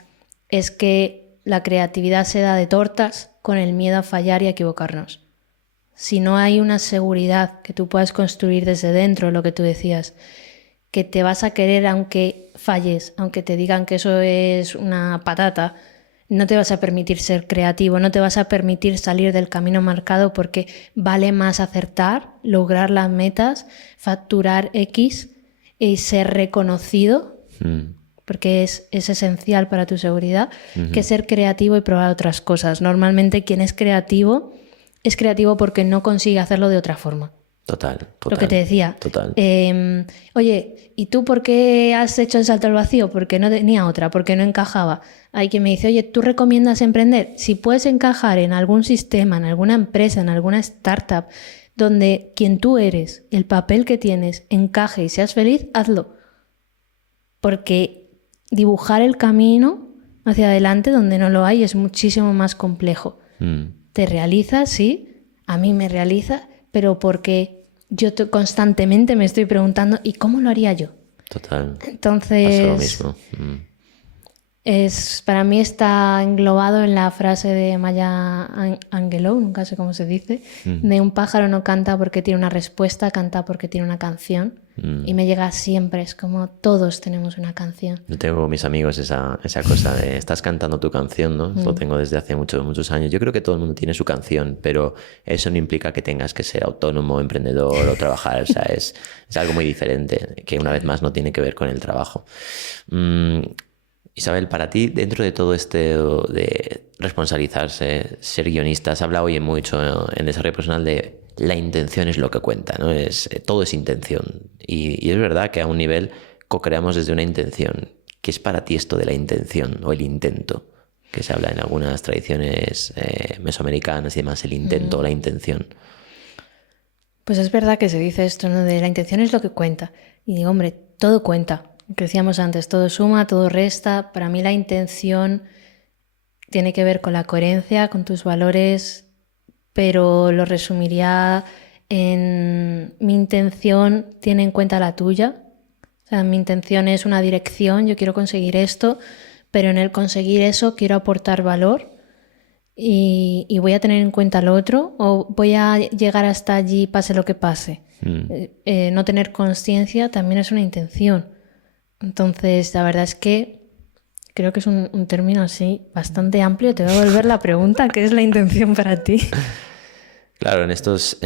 es que la creatividad se da de tortas con el miedo a fallar y a equivocarnos. Si no hay una seguridad que tú puedas construir desde dentro, lo que tú decías, que te vas a querer aunque falles, aunque te digan que eso es una patata, no te vas a permitir ser creativo, no te vas a permitir salir del camino marcado porque vale más acertar, lograr las metas, facturar X y ser reconocido, porque es esencial para tu seguridad, que ser creativo y probar otras cosas. Normalmente quien es creativo porque no consigue hacerlo de otra forma. Total. Lo que te decía. Total. Oye, ¿y tú por qué has hecho el salto al vacío? Porque no tenía otra, porque no encajaba. Hay quien me dice, oye, ¿tú recomiendas emprender? Si puedes encajar en algún sistema, en alguna empresa, en alguna startup, donde quien tú eres, el papel que tienes, encaje y seas feliz, hazlo. Porque dibujar el camino hacia adelante donde no lo hay es muchísimo más complejo. Te realiza, sí, a mí me realiza, pero porque yo constantemente me estoy preguntando ¿y cómo lo haría yo? Total. Entonces, pasa lo mismo. Para mí está englobado en la frase de Maya Angelou, nunca sé cómo se dice, de un pájaro no canta porque tiene una respuesta, canta porque tiene una canción. Y me llega siempre, es como todos tenemos una canción. Yo tengo con mis amigos esa cosa de estás cantando tu canción, ¿no? Lo tengo desde hace muchos años. Yo creo que todo el mundo tiene su canción, pero eso no implica que tengas que ser autónomo, emprendedor o trabajar. O sea, es algo muy diferente, que una vez más no tiene que ver con el trabajo. Isabel, para ti, dentro de todo esto de responsabilizarse, ser guionista, has hablado hoy mucho en desarrollo personal de la intención es lo que cuenta, ¿no? Todo es intención. Y es verdad que a un nivel co-creamos desde una intención. ¿Qué es para ti esto de la intención o el intento? Que se habla en algunas tradiciones mesoamericanas y demás, el intento o la intención. Pues es verdad que se dice esto, ¿no? De la intención es lo que cuenta. Y digo, hombre, todo cuenta. Que decíamos antes, todo suma, todo resta. Para mí la intención tiene que ver con la coherencia, con tus valores, pero lo resumiría en mi intención tiene en cuenta la tuya. O sea, mi intención es una dirección, yo quiero conseguir esto, pero en el conseguir eso quiero aportar valor y voy a tener en cuenta lo otro o voy a llegar hasta allí pase lo que pase. No tener conciencia también es una intención. Entonces, la verdad es que creo que es un término así bastante amplio. Te voy a volver la pregunta, ¿qué es la intención para ti? Claro, en estos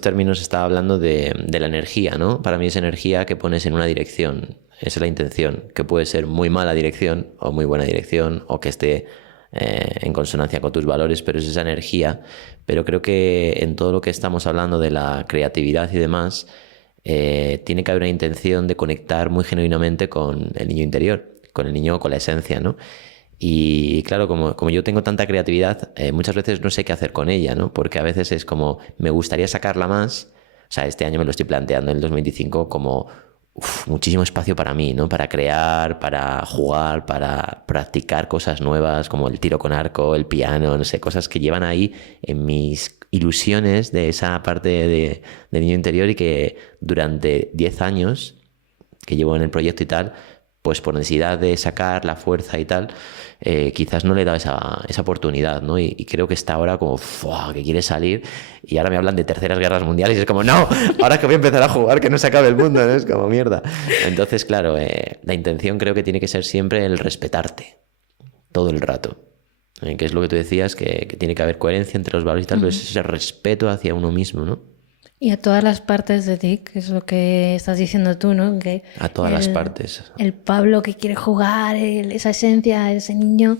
términos estaba hablando de la energía, ¿no? Para mí es energía que pones en una dirección. Esa es la intención, que puede ser muy mala dirección o muy buena dirección o que esté en consonancia con tus valores, pero es esa energía. Pero creo que en todo lo que estamos hablando de la creatividad y demás, tiene que haber una intención de conectar muy genuinamente con el niño interior, con el niño, con la esencia, ¿no? Y claro, como yo tengo tanta creatividad, muchas veces no sé qué hacer con ella, ¿no? Porque a veces es como, me gustaría sacarla más. O sea, este año me lo estoy planteando, en el 2025, como muchísimo espacio para mí, ¿no? Para crear, para jugar, para practicar cosas nuevas, como el tiro con arco, el piano, no sé, cosas que llevan ahí en mis ilusiones de esa parte de niño interior, y que durante 10 años que llevo en el proyecto y tal, pues por necesidad de sacar la fuerza y tal, quizás no le he dado esa oportunidad, ¿no? Y creo que está ahora como, que quiere salir, y ahora me hablan de terceras guerras mundiales y es como, no, ahora que voy a empezar a jugar, que no se acabe el mundo, ¿no? Es como mierda. Entonces, claro, la intención creo que tiene que ser siempre el respetarte todo el rato. Que es lo que tú decías, que tiene que haber coherencia entre los valores y tal, pero es ese respeto hacia uno mismo, ¿no? Y a todas las partes de ti, que es lo que estás diciendo tú, ¿no? Que a todas las partes. El Pablo que quiere jugar, esa esencia, ese niño,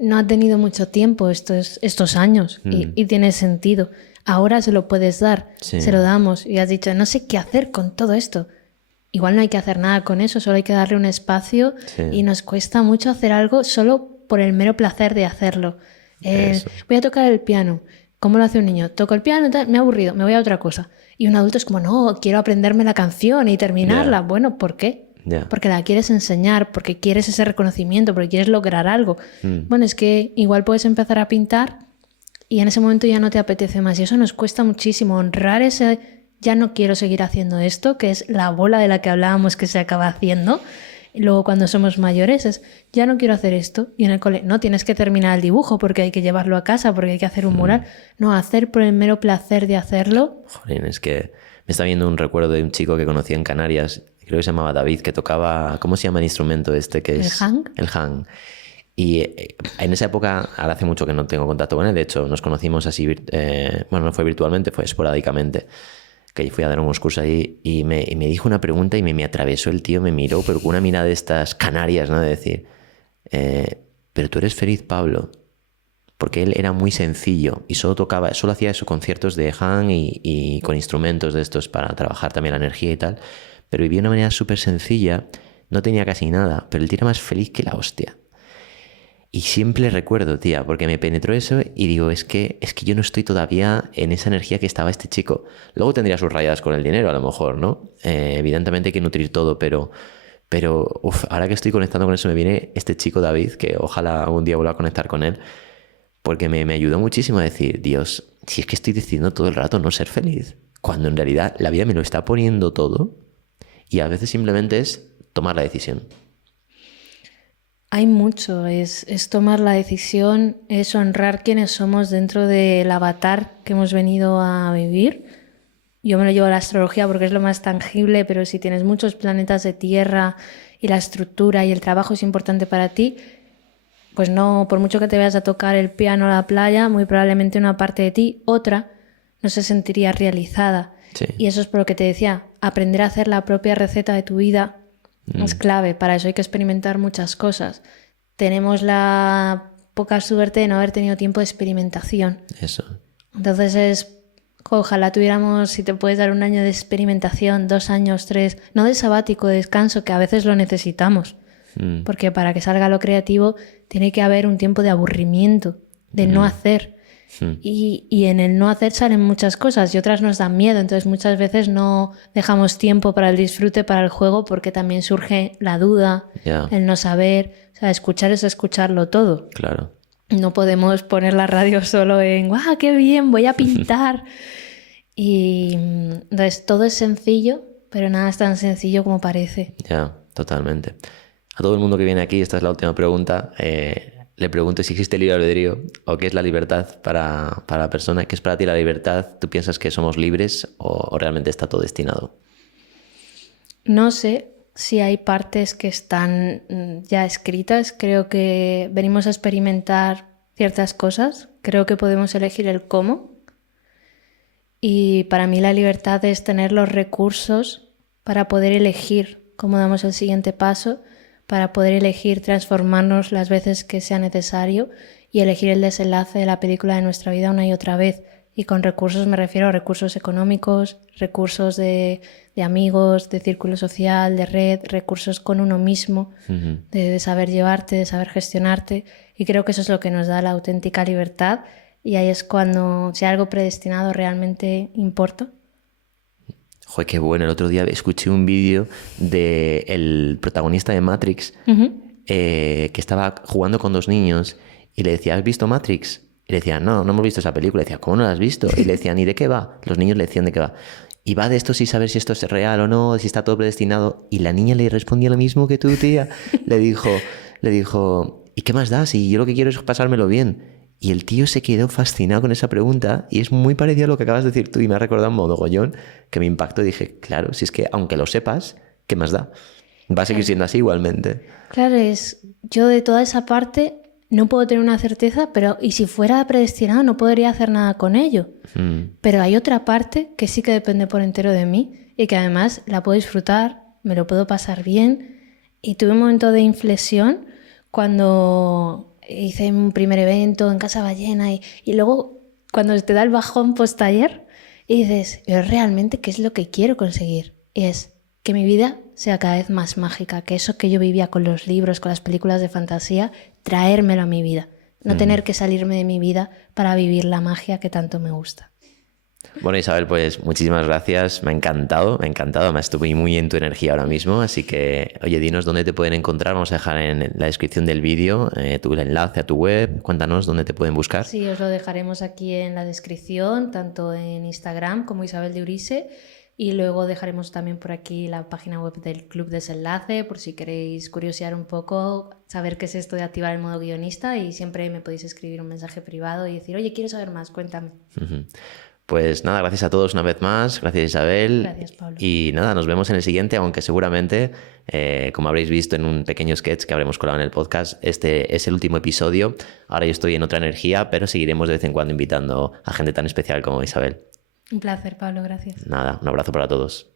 no ha tenido mucho tiempo estos años y tiene sentido. Ahora se lo puedes dar, se lo damos, y has dicho, no sé qué hacer con todo esto. Igual no hay que hacer nada con eso, solo hay que darle un espacio, y nos cuesta mucho hacer algo solo por el mero placer de hacerlo. Voy a tocar el piano. ¿Cómo lo hace un niño? Toco el piano, me he aburrido, me voy a otra cosa. Y un adulto es como, no, quiero aprenderme la canción y terminarla. Bueno, ¿por qué? Porque la quieres enseñar, porque quieres ese reconocimiento, porque quieres lograr algo. Bueno, es que igual puedes empezar a pintar y en ese momento ya no te apetece más. Y eso nos cuesta muchísimo, honrar ese ya no quiero seguir haciendo esto, que es la bola de la que hablábamos que se acaba haciendo. Y luego cuando somos mayores es, ya no quiero hacer esto. Y en el cole, no, tienes que terminar el dibujo porque hay que llevarlo a casa, porque hay que hacer un mural. No, hacer por el mero placer de hacerlo. Joder, es que me está viendo un recuerdo de un chico que conocí en Canarias, creo que se llamaba David, que tocaba, ¿cómo se llama el instrumento este? Que es ¿El hang? El hang. Y en esa época, ahora hace mucho que no tengo contacto con él, de hecho nos conocimos así, bueno, no fue virtualmente, fue esporádicamente, que fui a dar unos cursos ahí, y me dijo una pregunta y me atravesó el tío, me miró, pero con una mirada de estas canarias, ¿no? De decir, pero tú eres feliz, Pablo. Porque él era muy sencillo y solo hacía esos conciertos de hang y con instrumentos de estos para trabajar también la energía y tal, pero vivía de una manera súper sencilla, no tenía casi nada, pero el tío era más feliz que la hostia. Y siempre recuerdo, tía, porque me penetró eso y digo, es que yo no estoy todavía en esa energía que estaba este chico. Luego tendría sus rayadas con el dinero, a lo mejor, ¿no? Evidentemente hay que nutrir todo, pero ahora que estoy conectando con eso me viene este chico David, que ojalá algún día vuelva a conectar con él, porque me ayudó muchísimo a decir, Dios, si es que estoy decidiendo todo el rato no ser feliz, cuando en realidad la vida me lo está poniendo todo, y a veces simplemente es tomar la decisión. Hay mucho, es tomar la decisión, es honrar quiénes somos dentro del avatar que hemos venido a vivir. Yo me lo llevo a la astrología porque es lo más tangible, pero si tienes muchos planetas de tierra y la estructura y el trabajo es importante para ti, pues no, por mucho que te vayas a tocar el piano a la playa, muy probablemente una parte de ti, otra, no se sentiría realizada. Sí. Y eso es por lo que te decía, aprender a hacer la propia receta de tu vida es clave. Para eso hay que experimentar muchas cosas. Tenemos la poca suerte de no haber tenido tiempo de experimentación. Eso. Entonces ojalá tuviéramos, si te puedes dar un año de experimentación, 2 años, 3, no de sabático, de descanso, que a veces lo necesitamos. Porque para que salga lo creativo tiene que haber un tiempo de aburrimiento, de no hacer. Y en el no hacer salen muchas cosas y otras nos dan miedo, entonces muchas veces no dejamos tiempo para el disfrute, para el juego, porque también surge la duda, el no saber. O sea, escuchar es escucharlo todo. Claro. No podemos poner la radio solo en ¡guau, qué bien, voy a pintar! Y entonces todo es sencillo, pero nada es tan sencillo como parece. Ya, totalmente. A todo el mundo que viene aquí, esta es la última pregunta, le pregunto si existe libre albedrío o qué es la libertad para la persona. ¿Qué es para ti la libertad? ¿Tú piensas que somos libres o realmente está todo destinado? No sé si hay partes que están ya escritas. Creo que venimos a experimentar ciertas cosas. Creo que podemos elegir el cómo. Y para mí la libertad es tener los recursos para poder elegir cómo damos el siguiente paso, para poder elegir transformarnos las veces que sea necesario y elegir el desenlace de la película de nuestra vida una y otra vez. Y con recursos me refiero a recursos económicos, recursos de amigos, de círculo social, de red, recursos con uno mismo, de saber llevarte, de saber gestionarte. Y creo que eso es lo que nos da la auténtica libertad. Y ahí es cuando, si algo predestinado realmente importa. Joder, qué bueno. El otro día escuché un vídeo del protagonista de Matrix que estaba jugando con 2 niños y le decía, ¿has visto Matrix? Y le decían, no hemos visto esa película. Y decía, ¿cómo no la has visto? Y le decían, ¿y de qué va? Los niños le decían de qué va. Y va de esto sin saber si esto es real o no, si está todo predestinado. Y la niña le respondía lo mismo que tú, tía. Le dijo, ¿y qué más da? Si yo lo que quiero es pasármelo bien. Y el tío se quedó fascinado con esa pregunta y es muy parecido a lo que acabas de decir tú y me ha recordado un mogollón que me impactó. Dije, claro, si es que aunque lo sepas, ¿qué más da? Va a seguir siendo así igualmente. Claro, yo de toda esa parte no puedo tener una certeza, pero y si fuera predestinado no podría hacer nada con ello. Pero hay otra parte que sí que depende por entero de mí y que además la puedo disfrutar, me lo puedo pasar bien. Y tuve un momento de inflexión cuando hice un primer evento en Casa Ballena y luego cuando te da el bajón post taller y dices, pero realmente ¿qué es lo que quiero conseguir? Y es que mi vida sea cada vez más mágica, que eso que yo vivía con los libros, con las películas de fantasía, traérmelo a mi vida, no tener que salirme de mi vida para vivir la magia que tanto me gusta. Bueno, Isabel, pues muchísimas gracias, me ha encantado, además estuve muy en tu energía ahora mismo, así que, oye, dinos dónde te pueden encontrar, vamos a dejar en la descripción del vídeo el enlace a tu web, cuéntanos dónde te pueden buscar. Sí, os lo dejaremos aquí en la descripción, tanto en Instagram como Isabel de Urise, y luego dejaremos también por aquí la página web del Club Desenlace, por si queréis curiosear un poco, saber qué es esto de activar el modo guionista, y siempre me podéis escribir un mensaje privado y decir, oye, quiero saber más, cuéntame. Pues nada, gracias a todos una vez más, gracias Isabel. Gracias, Pablo. Y nada, nos vemos en el siguiente, aunque seguramente, como habréis visto en un pequeño sketch que habremos colado en el podcast, este es el último episodio. Ahora yo estoy en otra energía, pero seguiremos de vez en cuando invitando a gente tan especial como Isabel. Un placer, Pablo, gracias. Nada, un abrazo para todos.